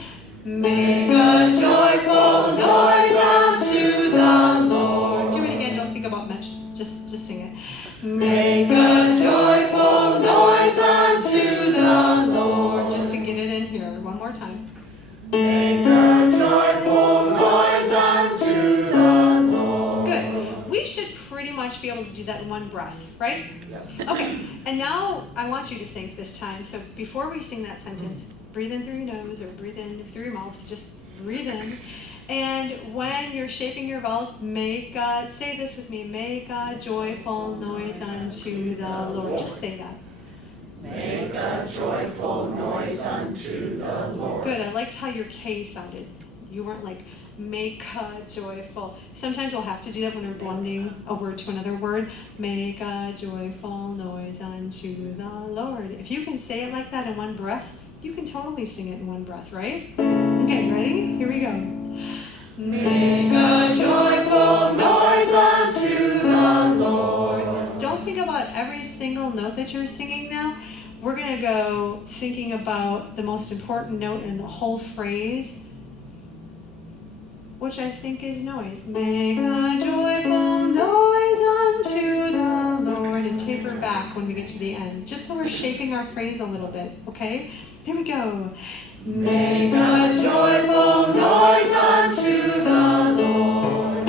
Make a joyful noise unto the Lord. Do it again, don't think about much, just sing it. Make a joyful noise unto the Lord. Just to get it in here, one more time. Make a joyful noise unto the Lord. Good. We should pretty much be able to do that in one breath, right? Yes. Okay, and now I want you to think this time. So before we sing that sentence, breathe in through your nose or breathe in through your mouth. Just breathe in. And when you're shaping your vowels, say this with me, make a joyful noise unto the Lord. Just say that. Make a joyful noise unto the Lord. Good, I liked how your K sounded. You weren't like, make a joyful. Sometimes we'll have to do that when we're blending a word to another word. Make a joyful noise unto the Lord. If you can say it like that in one breath, you can totally sing it in one breath, right? Okay, ready? Here we go. Make a joyful noise unto the Lord. Don't think about every single note that you're singing now. We're going to go thinking about the most important note in the whole phrase, which I think is noise. Make a joyful noise unto the Lord, and taper back when we get to the end, just so we're shaping our phrase a little bit, okay? Here we go. Make a joyful noise unto the Lord.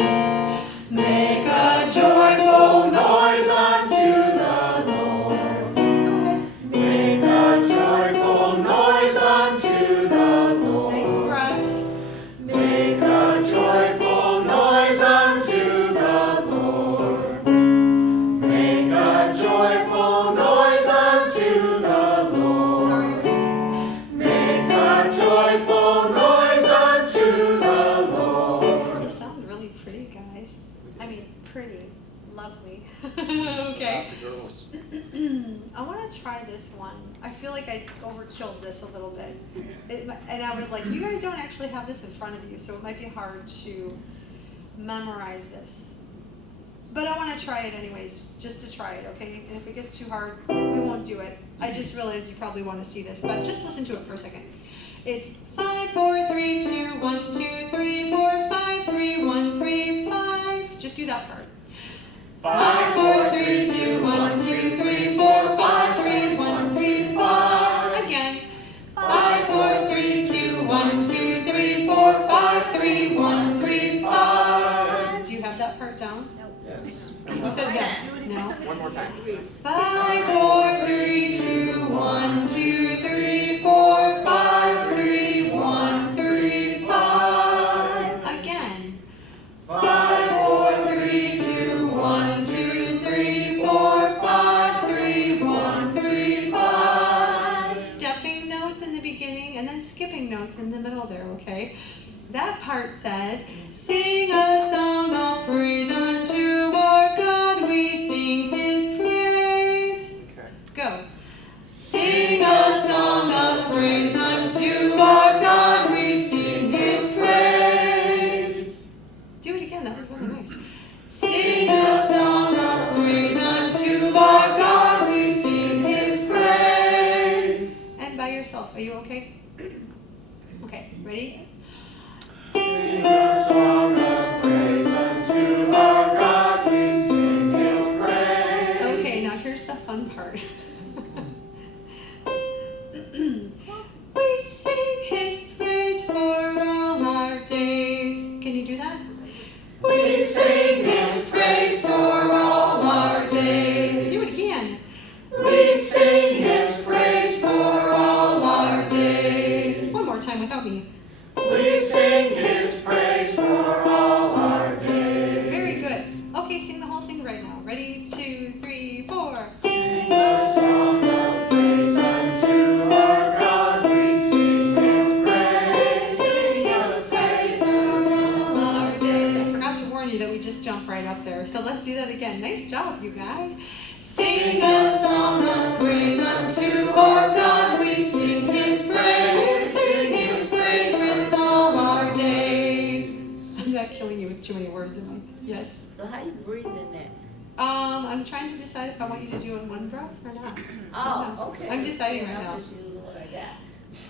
Make a joyful noise unto the Lord. Go ahead. Make a joyful noise unto the Lord. Nice breath. Make a joyful noise unto the Lord. Make a joyful noise unto the Lord. Sorry. Make a joyful noise unto the Lord. You sound really pretty, guys. I mean, pretty. Lovely. Okay. I want to try this one. I feel like I overkilled this a little bit. And I was like, you guys don't actually have this in front of you, so it might be hard to memorize this. But I want to try it anyways, just to try it, okay? And if it gets too hard, we won't do it. I just realized you probably want to see this, but just listen to it for a second. It's 5, 4, 3, 2, 1, 2, 3, 4, 5, 3, 1, 3, 5. Just do that part. 5, 4, 3, 2, 1, 2, 3, 4, 5, 3, 1, 3, 5. Again. 5, 4, 3, 2, 1, 2, 3, 4, 5, 3, 1, 3, 5. Do you have that part down? Yes. Who said that? No. One more time. 5, 4, 3, 2, 1, 2, 3, 4, 5, 3, 1, 3, 5. Again. 5, notes in the beginning and then skipping notes in the middle there, okay? That part says, sing a song of praise unto our God, we sing his praise. Okay. Go. Sing a song of praise unto our God, we sing his praise. Do it again, that was really nice. Sing a song of praise unto our God, we sing his praise. And by yourself, are you okay? Okay, ready? Sing a song of praise unto our God, we sing his praise. Okay, now here's the fun part. We sing his praise for all our days. Can you do that? We sing his praise for all our days. Do it again. We sing his praise for all our days. One more time without me. We sing his praise for all our days. Very good. Okay, sing the whole thing right now. Ready? 2, 3, 4. Sing a song of praise unto our God, we sing his praise. Sing his praise for all our days. I forgot to warn you that we just jumped right up there. So let's do that again. Nice job, you guys. Sing a song of praise unto our God. We sing his praise. We sing his praise with all our days. I'm not killing you with too many words, am I? Yes. So how you breathe in that? I'm trying to decide if I want you to do it in one breath or not. Oh, okay. I'm deciding right Yeah, now. I'm just using what I got.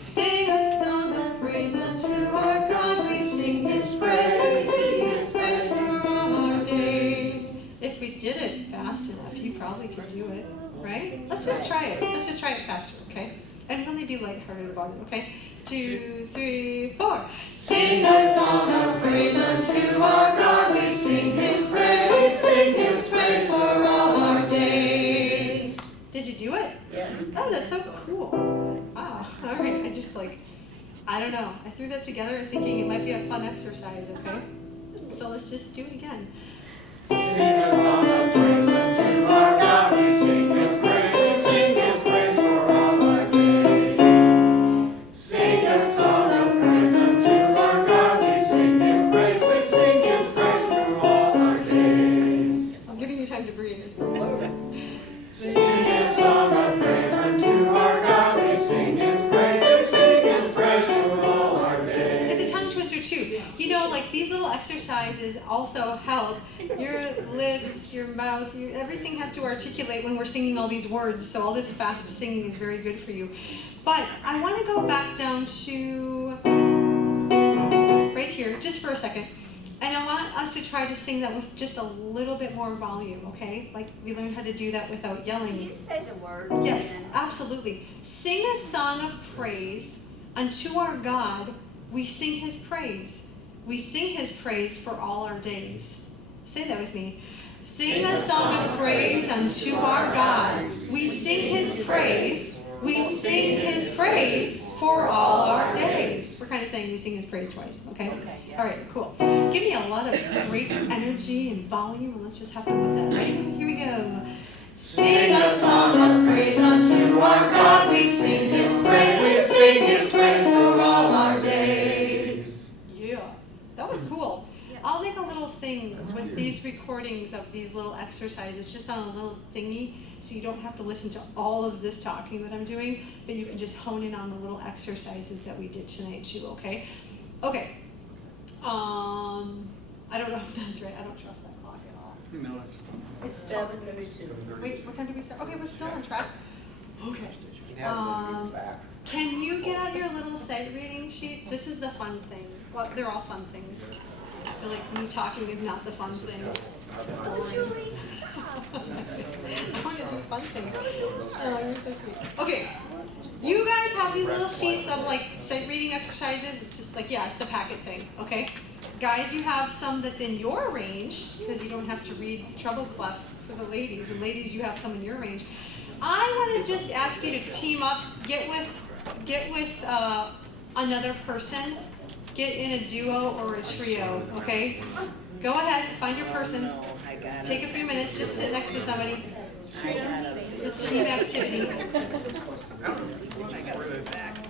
Sing a song of praise unto our God. We sing his praise. We sing his praise for all our days. If we did it fast enough, you probably could do it, right? Let's just try it. Let's just try it faster, okay? And really be lighthearted about it, okay? 2, 3, 4. Sing a song of praise unto our God. We sing his praise. We sing his praise for all our days. Did you do it? Yes. Oh, that's so cool. Wow. All right. I don't know. I threw that together thinking it might be a fun exercise, okay? So let's just do it again. Sing a song of praise unto our God, we sing his praise, we sing his praise for all our days. Sing a song of praise unto our God, we sing his praise, we sing his praise for all our days. I'm giving you time to breathe. Sing a song of praise unto our God, we sing his praise, we sing his praise for all our days. It's a tongue twister too. You know, like these little exercises also help your lips, your mouth, everything has to articulate when we're singing all these words. So all this fast singing is very good for you. But I want to go back down to right here, just for a second. And I want us to try to sing that with just a little bit more volume, okay? Like we learned how to do that without yelling. Can you say the words? Yes, again? absolutely. Sing a song of praise unto our God. We sing his praise. We sing his praise for all our days. Say that with me. Sing a song of praise unto our God. We sing his praise. We sing his praise for all our days. We're kind of saying we sing his praise twice, okay? Okay, yeah. All right, cool. Give me a lot of great energy and volume, and let's just have fun with that. Ready? Here we go. Sing a song of praise unto our God. We sing his praise. We sing his praise for all our days. Yeah, that was cool. I'll make a little thing with these recordings of these little exercises just on a little thingy, so you don't have to listen to all of this talking that I'm doing, but you can just hone in on the little exercises that we did tonight too, okay? Okay. I don't know if that's right. I don't trust that clock at all. No, It's 7:32. Wait, what time did we start? Okay, we're still on track. Okay. You have to move back. Can you get out your little sight reading sheets? This is the fun thing. Well, they're all fun things. I feel like me talking is not the fun thing. It's boring. I want to do fun things. Oh, you're so sweet. Okay. You guys have these little sheets of like sight reading exercises. It's just like, yeah, it's the packet thing, okay? Guys, you have some that's in your range, because you don't have to read treble clef for the ladies. And ladies, you have some in your range. I want to just ask you to team up, get with another person, get in a duo or a trio, okay? Go ahead, find your person. Take a few minutes, just sit next to somebody. It's a team activity.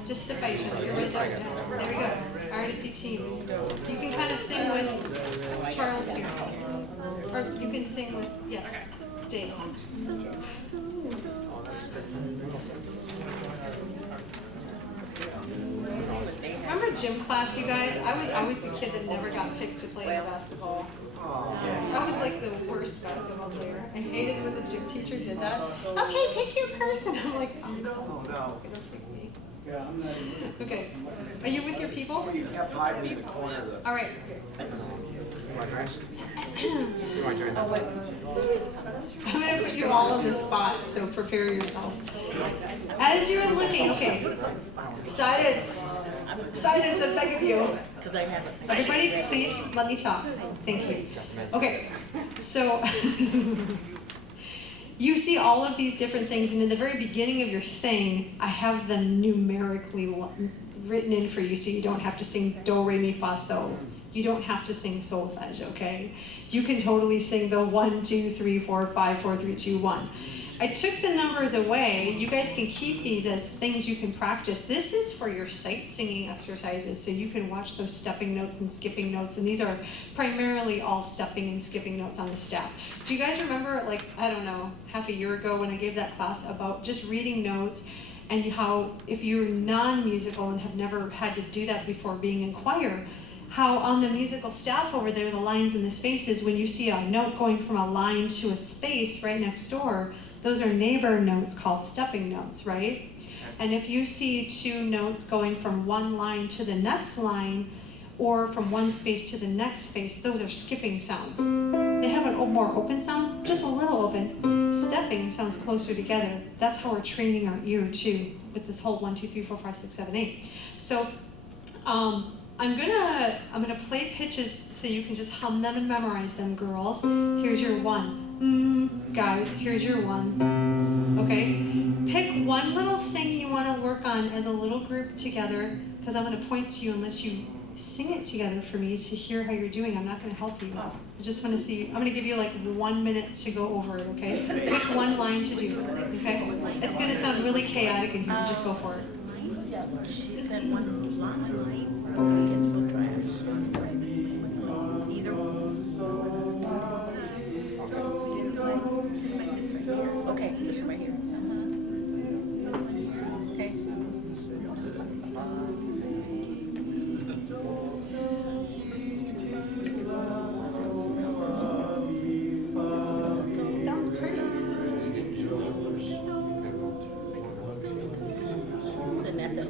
Just sit by each other. You're right there. Yeah. There we go. I already see teams. You can kind of sing with Charles here. Or you can sing with, yes, Dave. Remember gym class, you guys? I was always the kid that never got picked to play basketball. I was like the worst basketball player. I hated when the gym teacher did that. Okay, pick your person. I'm like, oh no, it's gonna pick me. Okay, are you with your people? You kept hiding in the corner of the. All right. You want drinks? You want to join that? I'm gonna put you all on the spot, so prepare yourself. As you're looking, okay. Silence. Silence, I beg of you. Everybody, please let me talk. Thank you. Okay, so you see all of these different things, and in the very beginning of your thing, I have them numerically written in for you, so you don't have to sing do, re, mi, fa, so. You don't have to sing solfege, okay? You can totally sing the 1, 2, 3, 4, 5, 4, 3, 2, 1. I took the numbers away. You guys can keep these as things you can practice. This is for your sight singing exercises, so you can watch those stepping notes and skipping notes, and these are primarily all stepping and skipping notes on the staff. Do you guys remember, like, I don't know, half a year ago when I gave that class about just reading notes and how if you're non-musical and have never had to do that before being in choir, how on the musical staff over there, the lines and the spaces, when you see a note going from a line to a space right next door, those are neighbor notes called stepping notes, right? And if you see two notes going from one line to the next line, or from one space to the next space, those are skipping sounds. They have a more open sound, just a little open. Stepping sounds closer together. That's how we're training our ear too, with this whole 1, 2, 3, 4, 5, 6, 7, 8. So, I'm gonna play pitches so you can just hum them and memorize them, girls. Here's your 1. Guys, here's your 1. Okay? Pick one little thing you want to work on as a little group together, because I'm gonna point to you unless you sing it together for me to hear how you're doing. I'm not gonna help you. I just want to see. I'm gonna give you like 1 minute to go over it. Okay? Pick one line to do. Okay? It's gonna sound really chaotic in here. Just go for it. She said one line. I guess we'll try it. Either one. Okay, this one right here. Okay. Sounds pretty. Then that's it.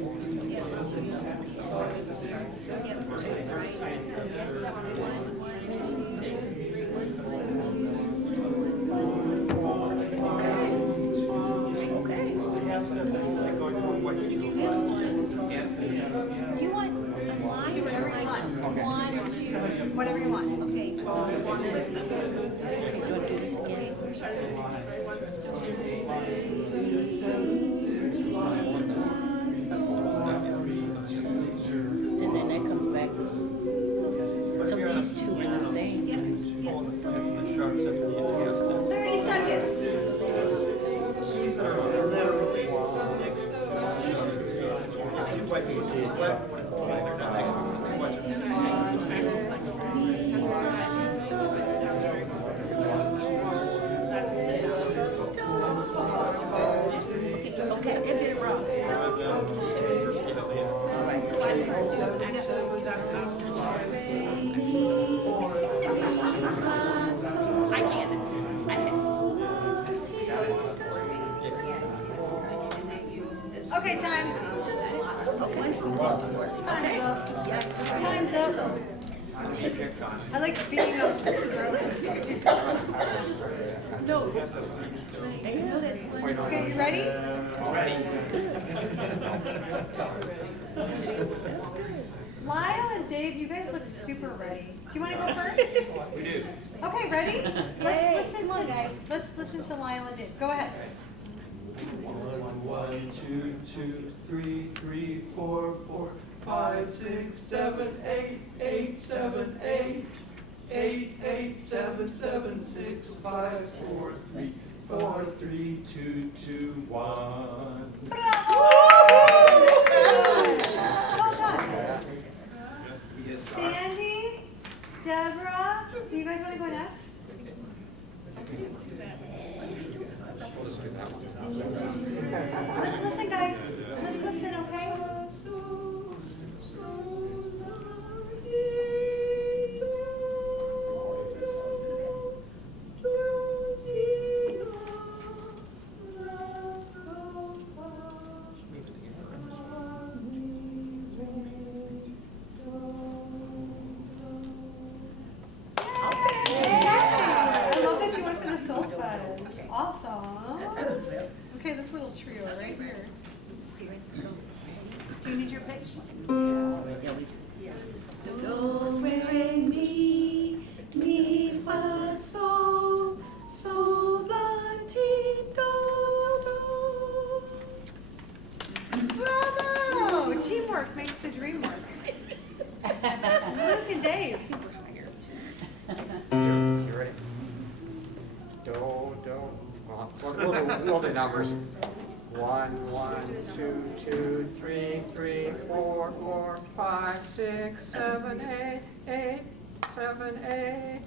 You want a line? Do whatever you want. 1, 2. Whatever you want. Okay. You want to do this again? And then that comes back to so these two are the same. 30 seconds. Literally next Okay, is it wrong? I can't. Okay, time. Time's up. Time's up. I like being up. No. Okay, you ready? Ready. Lyle and Dave, you guys look super ready. Do you want to go first? We do. Okay, ready? Let's listen to Lyle and Dave. Go ahead. 1, 2, 2, 3, 3, 4, 4, 5, 6, 7, 8, 8, 7, 8, 8, 8, 7, 7, 6, 5, 4, 3, 4, 3, 2, 2, 1. Bravo! Do you need your pitch? Do, re, mi, fa, sol, la, ti, do, Bravo! Teamwork makes the dream work. Luke and Dave. You ready? Do, well, we'll do numbers. 1, 1, 2, 2, 3, 3, 4, 4, 5, 6, 7, 8, 8, 7, 8,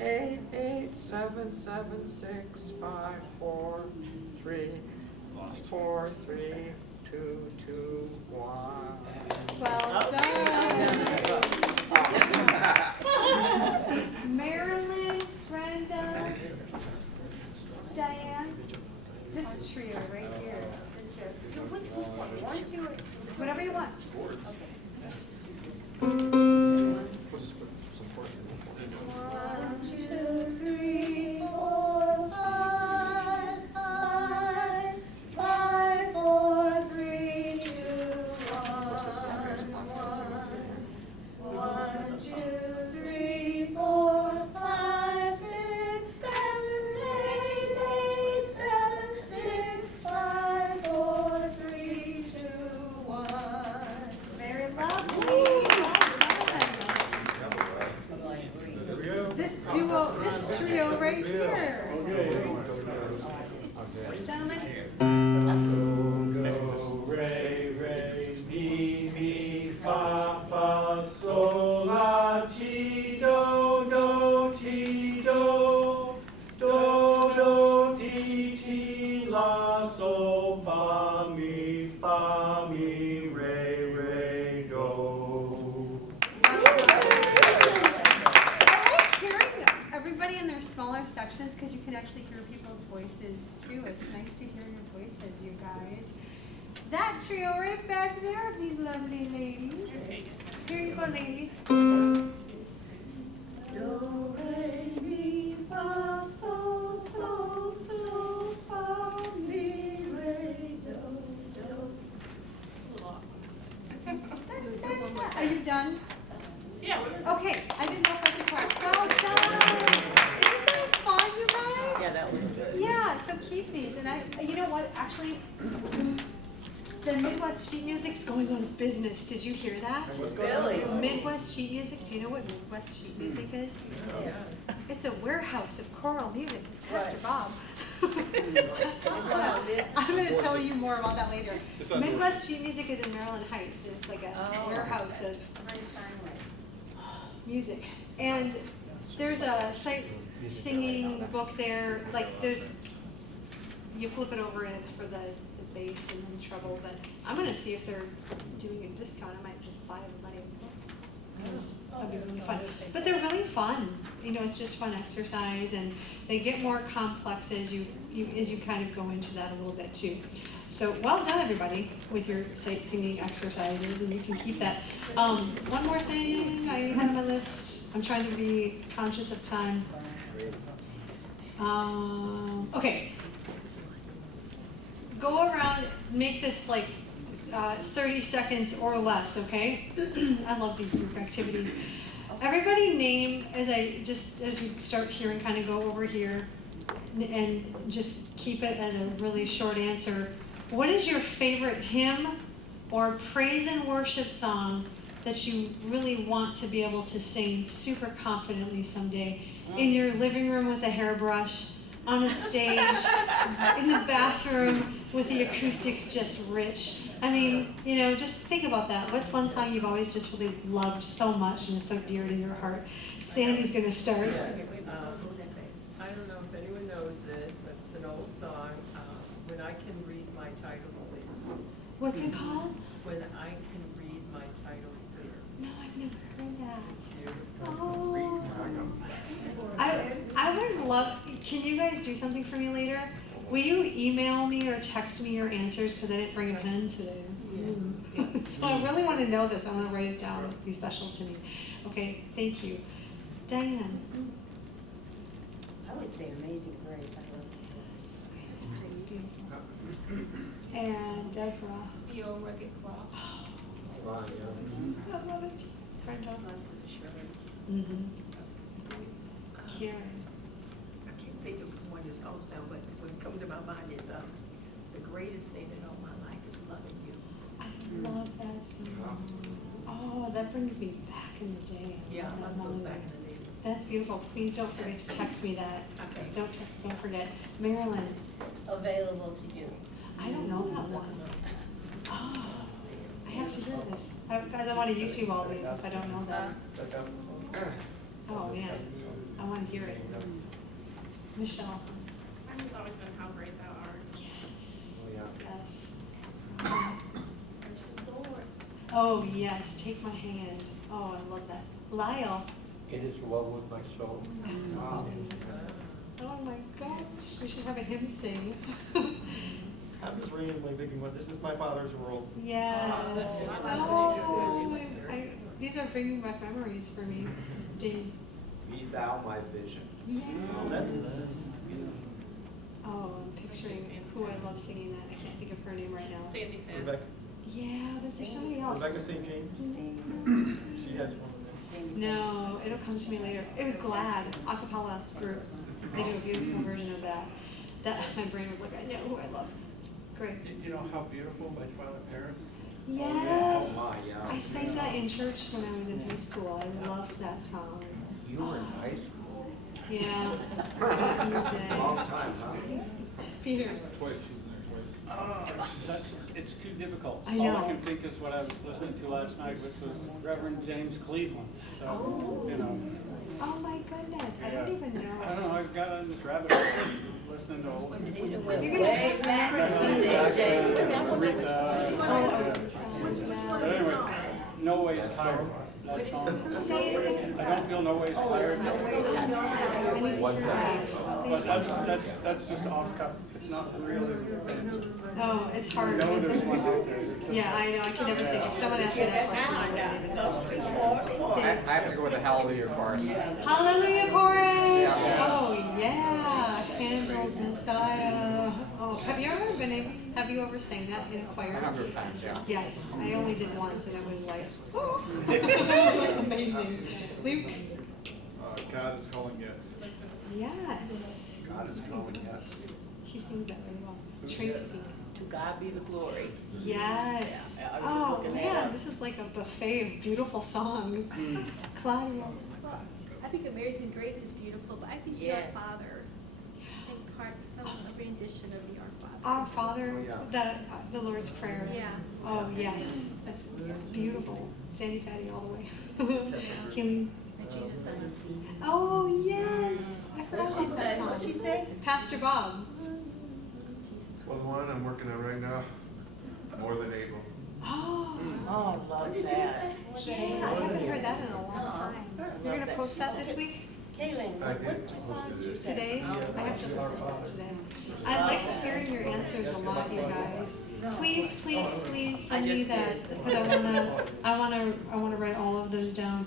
8, 8, 7, 7, 6, 5, 4, 3, 4, 3, 2, 2, 1. Well done. Marilyn, Brenda, Diane, this trio right here. One, two, Whatever you want. We'll just put some chords in there. 1, 2, 3, 4, 5, 5, 5, 4, 3, 2, 1, 1, 2, 3, 4, 5, 6, 7, 8, 8, 7, 6, 5, 4, 3, 2, 1. Very lovely. Well done. This duo, this trio right here. Gentlemen. Do, re, mi, fa, sol, la, ti, do, ti, la, sol, fa, mi, re, do. I like hearing everybody in their smaller sections because you can actually hear people's voices too. It's nice to hear your voices, you guys. That trio right back there of these lovely ladies. Here you go, ladies. Do, re, mi, fa, sol, fa, mi, re, do. That's fantastic. Are you done? Yeah. Okay, I didn't know if I should clap. Well done. Isn't that fun, you guys? Yeah, that was good. Yeah, so keep these. And you know what, actually, the Midwest sheet music's going on business. Did you hear that? Really? Midwest sheet music. Do you know what Midwest sheet music is? Yes. It's a warehouse of choral music with Pastor Bob. Wow, this- I'm going to tell you more about that later. Midwest sheet music is in Maryland Heights. It's like a warehouse of music. And there's a sight singing book there. Like there's, you flip it over and it's for the bass and then treble. But I'm going to see if they're doing a discount. I might just buy everybody a book. Because that'd be really fun. But they're really fun. You know, it's just fun exercise, and they get more complex as you kind of go into that a little bit too. So well done, everybody, with your sight singing exercises, and you can keep that. One more thing I had on my list. I'm trying to be conscious of time. Okay. Go around, make this like 30 seconds or less, okay? I love these group activities. Everybody name, as we start here and kind of go over here, and just keep it at a really short answer. What is your favorite hymn or praise and worship song that you really want to be able to sing super confidently someday? In your living room with a hairbrush, on a stage, in the bathroom with the acoustics just rich. I mean, you know, just think about that. What's one song you've always just really loved so much and is so dear to your heart? Sandy's gonna start. Yes. I don't know if anyone knows it, but it's an old song, When I Can Read My Title Clear. What's it called? When I Can Read My Title Clear. No, I've never heard that. It's beautiful. Oh. I would love, can you guys do something for me later? Will you email me or text me your answers, because I didn't bring a pen today. So I really want to know this. I want to write it down. It'll be special to me. Okay, thank you. Diane. I would say Amazing Grace. I love Yes, it's beautiful. And Deborah. The old rugged cross. Brenda? Insurance. Karen. I can't think of one of the songs now, but what comes to my mind is, the greatest thing in all my life is loving you. I love that song. Oh, that brings me back in the day. Yeah, I That love melody. back in the day. That's beautiful. Please don't forget to text me that. Okay. Don't forget. Marilyn, Available to you. I don't know that one. Oh, I have to hear this. Guys, I want to YouTube all these if I don't know them. Oh, man. I want to hear it. Michelle. Mine has always been How Great Thou Art. Yes. Oh, yes. Take my hand. Oh, I love that. Lyle. It is well with my soul. Absolutely. Oh my gosh. We should have a hymn sing. I'm just randomly picking one. This is my father's world. Yes. Oh, these are bringing back memories for me. Dave. Be thou my vision. Yes. Oh, that's nice. Oh, I'm picturing who I love singing that. I can't think of her name right now. Sandy Finn. Rebecca, Yeah, but there's somebody else. Rebecca St. James. She has one of them. No, it'll come to me later. It was Glad, a cappella group. I do a beautiful version of that. My brain was like, I know who I love. Great. Did you know How Beautiful by Twilight Paris? Yes. Oh my, yeah. I sang that in church when I was in high school. I loved that song. You were in high school. Yeah. Back in the day. Long time, huh? Peter. It's too difficult. I know. All I can think is what I was listening to last night, which was Reverend James Cleveland. So, you know. Oh my goodness. I don't even know. I don't know, I've got on this rabbit hole listening to old. You're gonna have to remember to sing But anyway, No Ways Tired, that song. Say it again. I don't feel no ways tired. I need to hear that. But that's just off cuff. It's not really fancy. Oh, it's hard, No, isn't there's one it? out there. Yeah, I know. I can never think. If someone asked me that question, I wouldn't even know. I have to go with the Hallelujah chorus. Hallelujah chorus! Oh, yeah. Handel's Messiah. Oh, have you ever sang that in a A choir? number of times, yeah. Yes, I only did once and it was like, oh, amazing. Luke? God is calling yes. Yes. God is calling, yes. He sings that really well. Tracy? To God be the glory. Yes. Yeah, I was just Oh, looking that man, up. this is like a buffet of beautiful songs. Claudia? I think Amazing Grace is beautiful, but I think Yeah. Your Father, I think part, some rendition of Your Father. Our Father, Oh, yeah. the Lord's Prayer. Yeah. Oh, yes, that's beautiful. Sandy Patty all the way. Keely? Jesus on your feet. Oh, yes. I forgot What'd she about that say? song. What'd she say? Pastor Bob. Well, the one I'm working on right now, more than able. Oh, Oh, I love that. yeah, I haven't heard that in a long time. You're gonna post that this week? Kaylin, I what did. song did you say? Today? I have to listen to that today. I liked hearing your answers a lot, you guys. Please, please, please send me that, because I wanna write all of those down.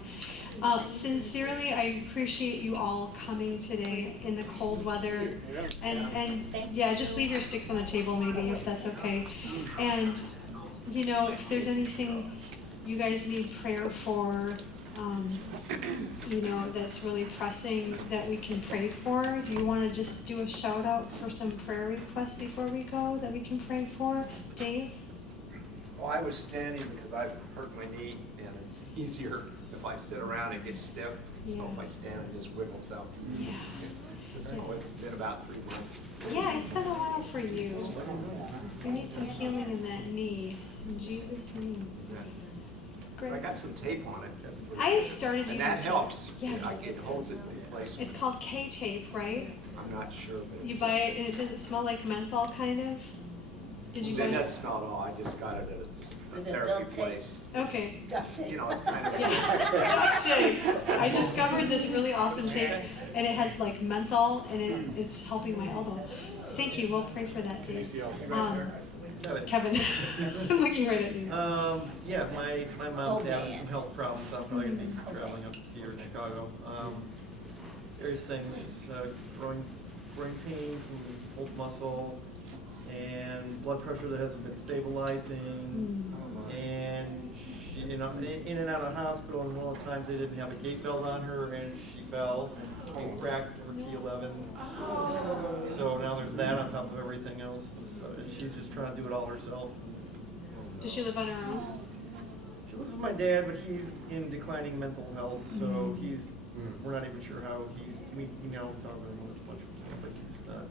Sincerely, I appreciate you all coming today in the cold weather. And yeah, just leave your sticks on the table maybe, if that's okay. And, you know, if there's anything you guys need prayer for, you know, that's really pressing that we can pray for, do you want to just do a shout out for some prayer requests before we go that we can pray for? Dave? Well, I was standing because I've hurt my knee, and it's easier if I sit around and get stiff. So Yeah. if I stand and just wiggle, so. Yeah. So it's been about 3 months. Yeah, it's been a while for you. You need some healing in that knee, in Jesus' name. But I Great. got some tape on it. I started using And that tape. helps. Yes. It holds it in place. It's called K-tape, right? I'm not sure, but You it's. buy it and it doesn't smell like menthol, kind of? Did you buy It it? doesn't smell at all. I just got it at a Is it therapy duct tape? place. Okay. You know, it's kind of. Duct tape. I discovered this really awesome tape, and it has like menthol, and it's helping my elbow. Thank you. We'll pray for that, Dave. Kevin, I'm looking right at you. Yeah, my mom's having some health problems. I'm probably gonna be traveling up to see her in Chicago. Various things, growing pain from old muscle, and blood pressure that hasn't been stabilizing, and she, in and out of the hospital, and one of the times they didn't have a gate belt on her, and she fell and cracked her T11. So now there's that on top of everything else, and she's just trying to do it all herself. Does she live on her own? She lives with my dad, but he's in declining mental health, so we're not even sure how we don't talk about him as much, but he's not.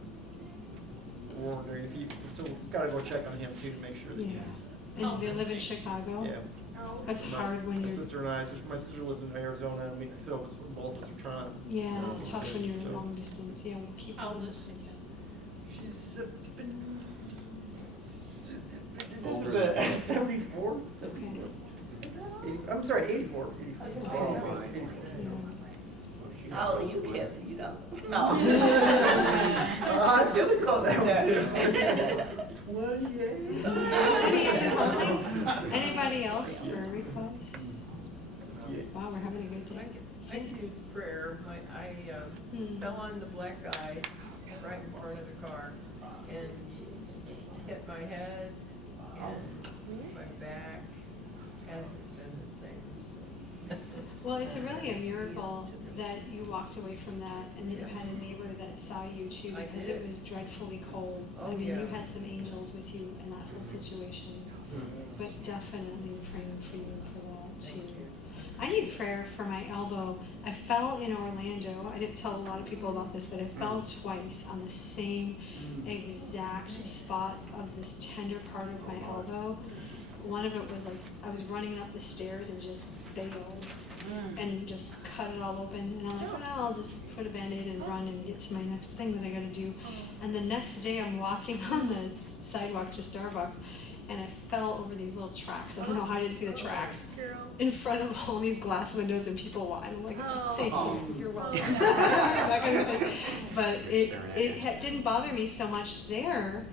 So we've got to go check on him too to make sure that he's. And they live in Chicago? Yeah. That's hard when My you're, sister and I, my sister lives in Arizona, and so both of us are trying. yeah, it's tough when you're So- long distance, yeah, we'll keep. She's Older. 74? Okay. I'm sorry, 84. Oh, you Kevin, you know, no. Difficult that one. 28. Anybody else for a request? Wow, we're having a good day. I could use prayer. I fell on the black ice right in front of the car and hit my head and my back hasn't been the same since. Well, it's really a miracle that you walked away from that and that you had a neighbor that saw you too, I because did. it was dreadfully cold. Oh, I mean, yeah. you had some angels with you in that whole situation, but definitely praying for you for that too. Thank you. I need prayer for my elbow. I fell in Orlando. I didn't tell a lot of people about this, but I fell twice on the same exact spot of this tender part of my elbow. One of it was like, I was running up the stairs and just bailed and just cut it all open. And I'm like, oh, no, I'll just put a Band-Aid and run and get to my next thing that I gotta do. And the next day I'm walking on the sidewalk to Starbucks and I fell over these little tracks. I don't know how I didn't see the tracks. In front of all these glass windows and people walking. I'm like, thank you, you're welcome. That kind of thing. But it didn't bother me so much there,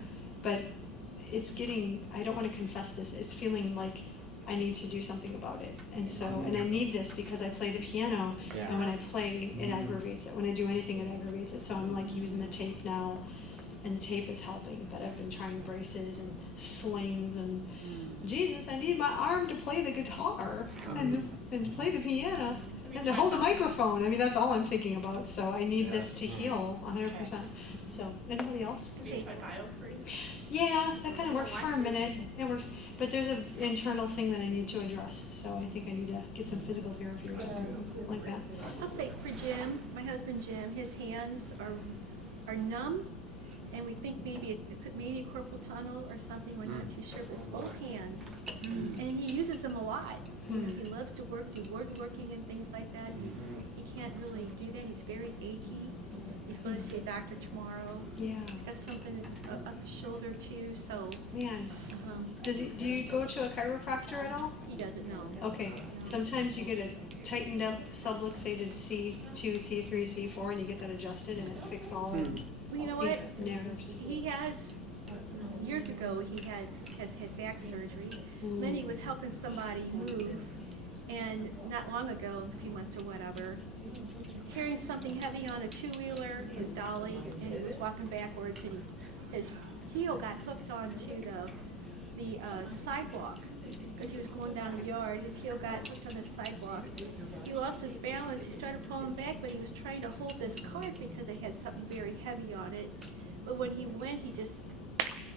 but it's getting, I don't want to confess this, it's feeling like I need to do something about it. And so, and I need this because I play the piano, and when I play, it aggravates it. When I do anything, it aggravates it. So I'm like using the tape now, and the tape is helping, but I've been trying braces and slings and Jesus, I need my arm to play the guitar and play the piano and to hold the microphone. I mean, that's all I'm thinking about. So I need this to heal 100%. So anybody else? Yeah, that kind of works for a minute. It works, but there's an internal thing that I need to address. So I think I need to get some physical therapy or something like that. I'll say for Jim, my husband Jim, his hands are numb, and we think maybe a corporal tunnel or something. We're not too sure. But it's both hands, and he uses them a lot. He loves to work, do woodworking and things like that. He can't really do that. He's very achy. He's going to see a doctor tomorrow. Yeah. Got something up his shoulder too. So Man, do you go to a chiropractor at all? he doesn't know. No. Okay. Sometimes you get a tightened up subluxated C2, C3, C4, and you get that adjusted, and it fixes all Well, you know these what? nerves. He has, years ago, he has had back surgery. Then he was helping somebody move, and not long ago, a few months or whatever, carrying something heavy on a two-wheeler, his dolly, and he was walking backwards, and his heel got hooked onto the sidewalk. Because he was going down the yard, his heel got hooked on the sidewalk. He lost his balance, he started falling back, but he was trying to hold this cart because it had something very heavy on it. But when he went, he just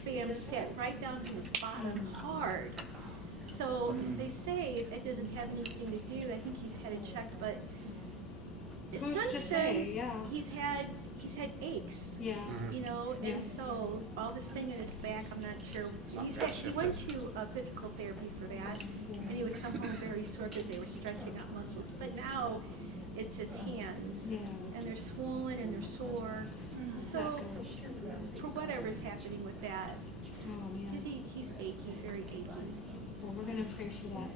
bam, sat right down to his bottom hard. So they say that doesn't have anything to do, I think he's had it checked, but his Who's son to said say? Yeah. he's had aches. Yeah. You know, Yeah. and so all this thing in his back, I'm not sure. He went to physical therapy for that, and he would come home very sore because they were stretching out muscles. But now it's his hands, Yeah. and they're swollen and they're sore. So for whatever's happening with that, Oh, man. he's achy, very achy. Well, we're going to pray for that.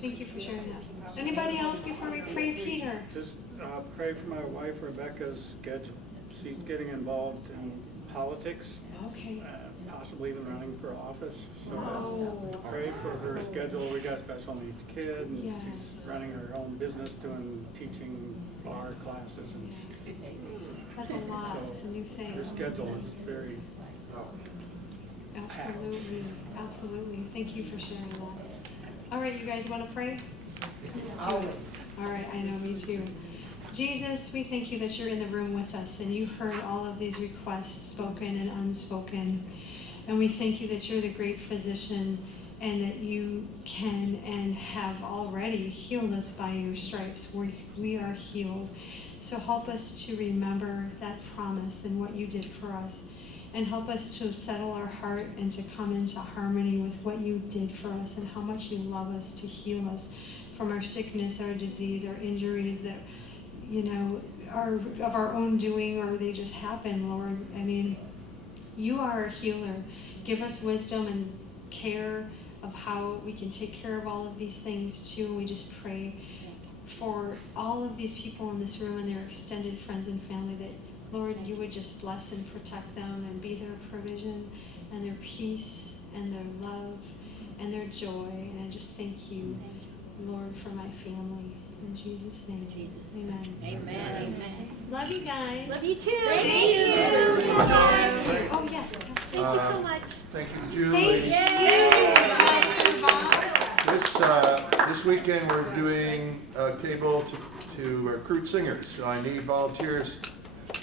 Thank you for sharing that. Anybody else before we pray, Peter? Just pray for my wife Rebecca's schedule. She's getting involved in politics, Okay. possibly even running for office. So Oh. pray for her schedule. We got a special needs kid, and Yes. she's running her own business, doing teaching bar classes. And That's a lot. It's a new thing. her schedule is very Absolutely. Absolutely. Thank you for sharing that. All right, you guys want to pray? Always. All right, I know, me too. Jesus, we thank you that you're in the room with us and you heard all of these requests, spoken and unspoken. And we thank you that you're the great physician and that you can and have already healed us by your stripes. We are healed. So help us to remember that promise and what you did for us. And help us to settle our heart and to come into harmony with what you did for us and how much you love us to heal us from our sickness, our disease, our injuries that, are of our own doing or they just happen, Lord. I mean, you are a healer. Give us wisdom and care of how we can take care of all of these things too. And we just pray for all of these people in this room and their extended friends and family that, Lord, you would just bless and protect them and be their provision and their peace and their love and their joy. And I just thank you, Lord, for my family. In Jesus' name. Jesus. Amen. Amen. Amen. Love you guys. Love you too. Thank you. Oh, yes. Thank you so much. Thank you, Julie. Thank you, Pastor Bob. This weekend, we're doing a table to recruit singers. So I need volunteers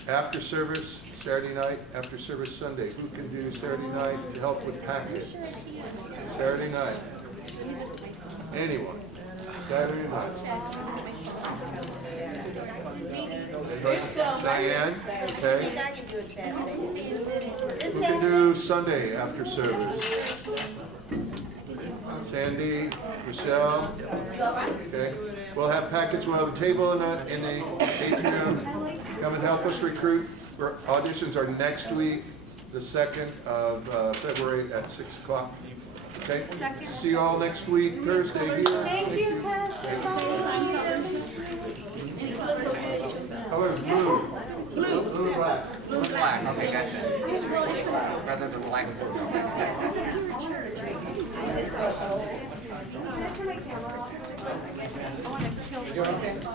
after service, Saturday night, after service Sunday. Who can do Saturday night to help with package? Saturday night. Anyone? Saturday night. Diane, okay. I can do it Saturday. Who can do Sunday after service? Sandy, Michelle, okay. We'll have packets, we'll have a table in the atrium. Come and help us recruit. Auditions are next week, the 2nd of February at 6 o'clock. Okay, see you all next week, Thursday here. Thank you, Pastor Bob. Colors blue. Blue and black. Blue and black, okay, gotcha. Rather than black and blue. Can I turn my camera off? I want to kill this.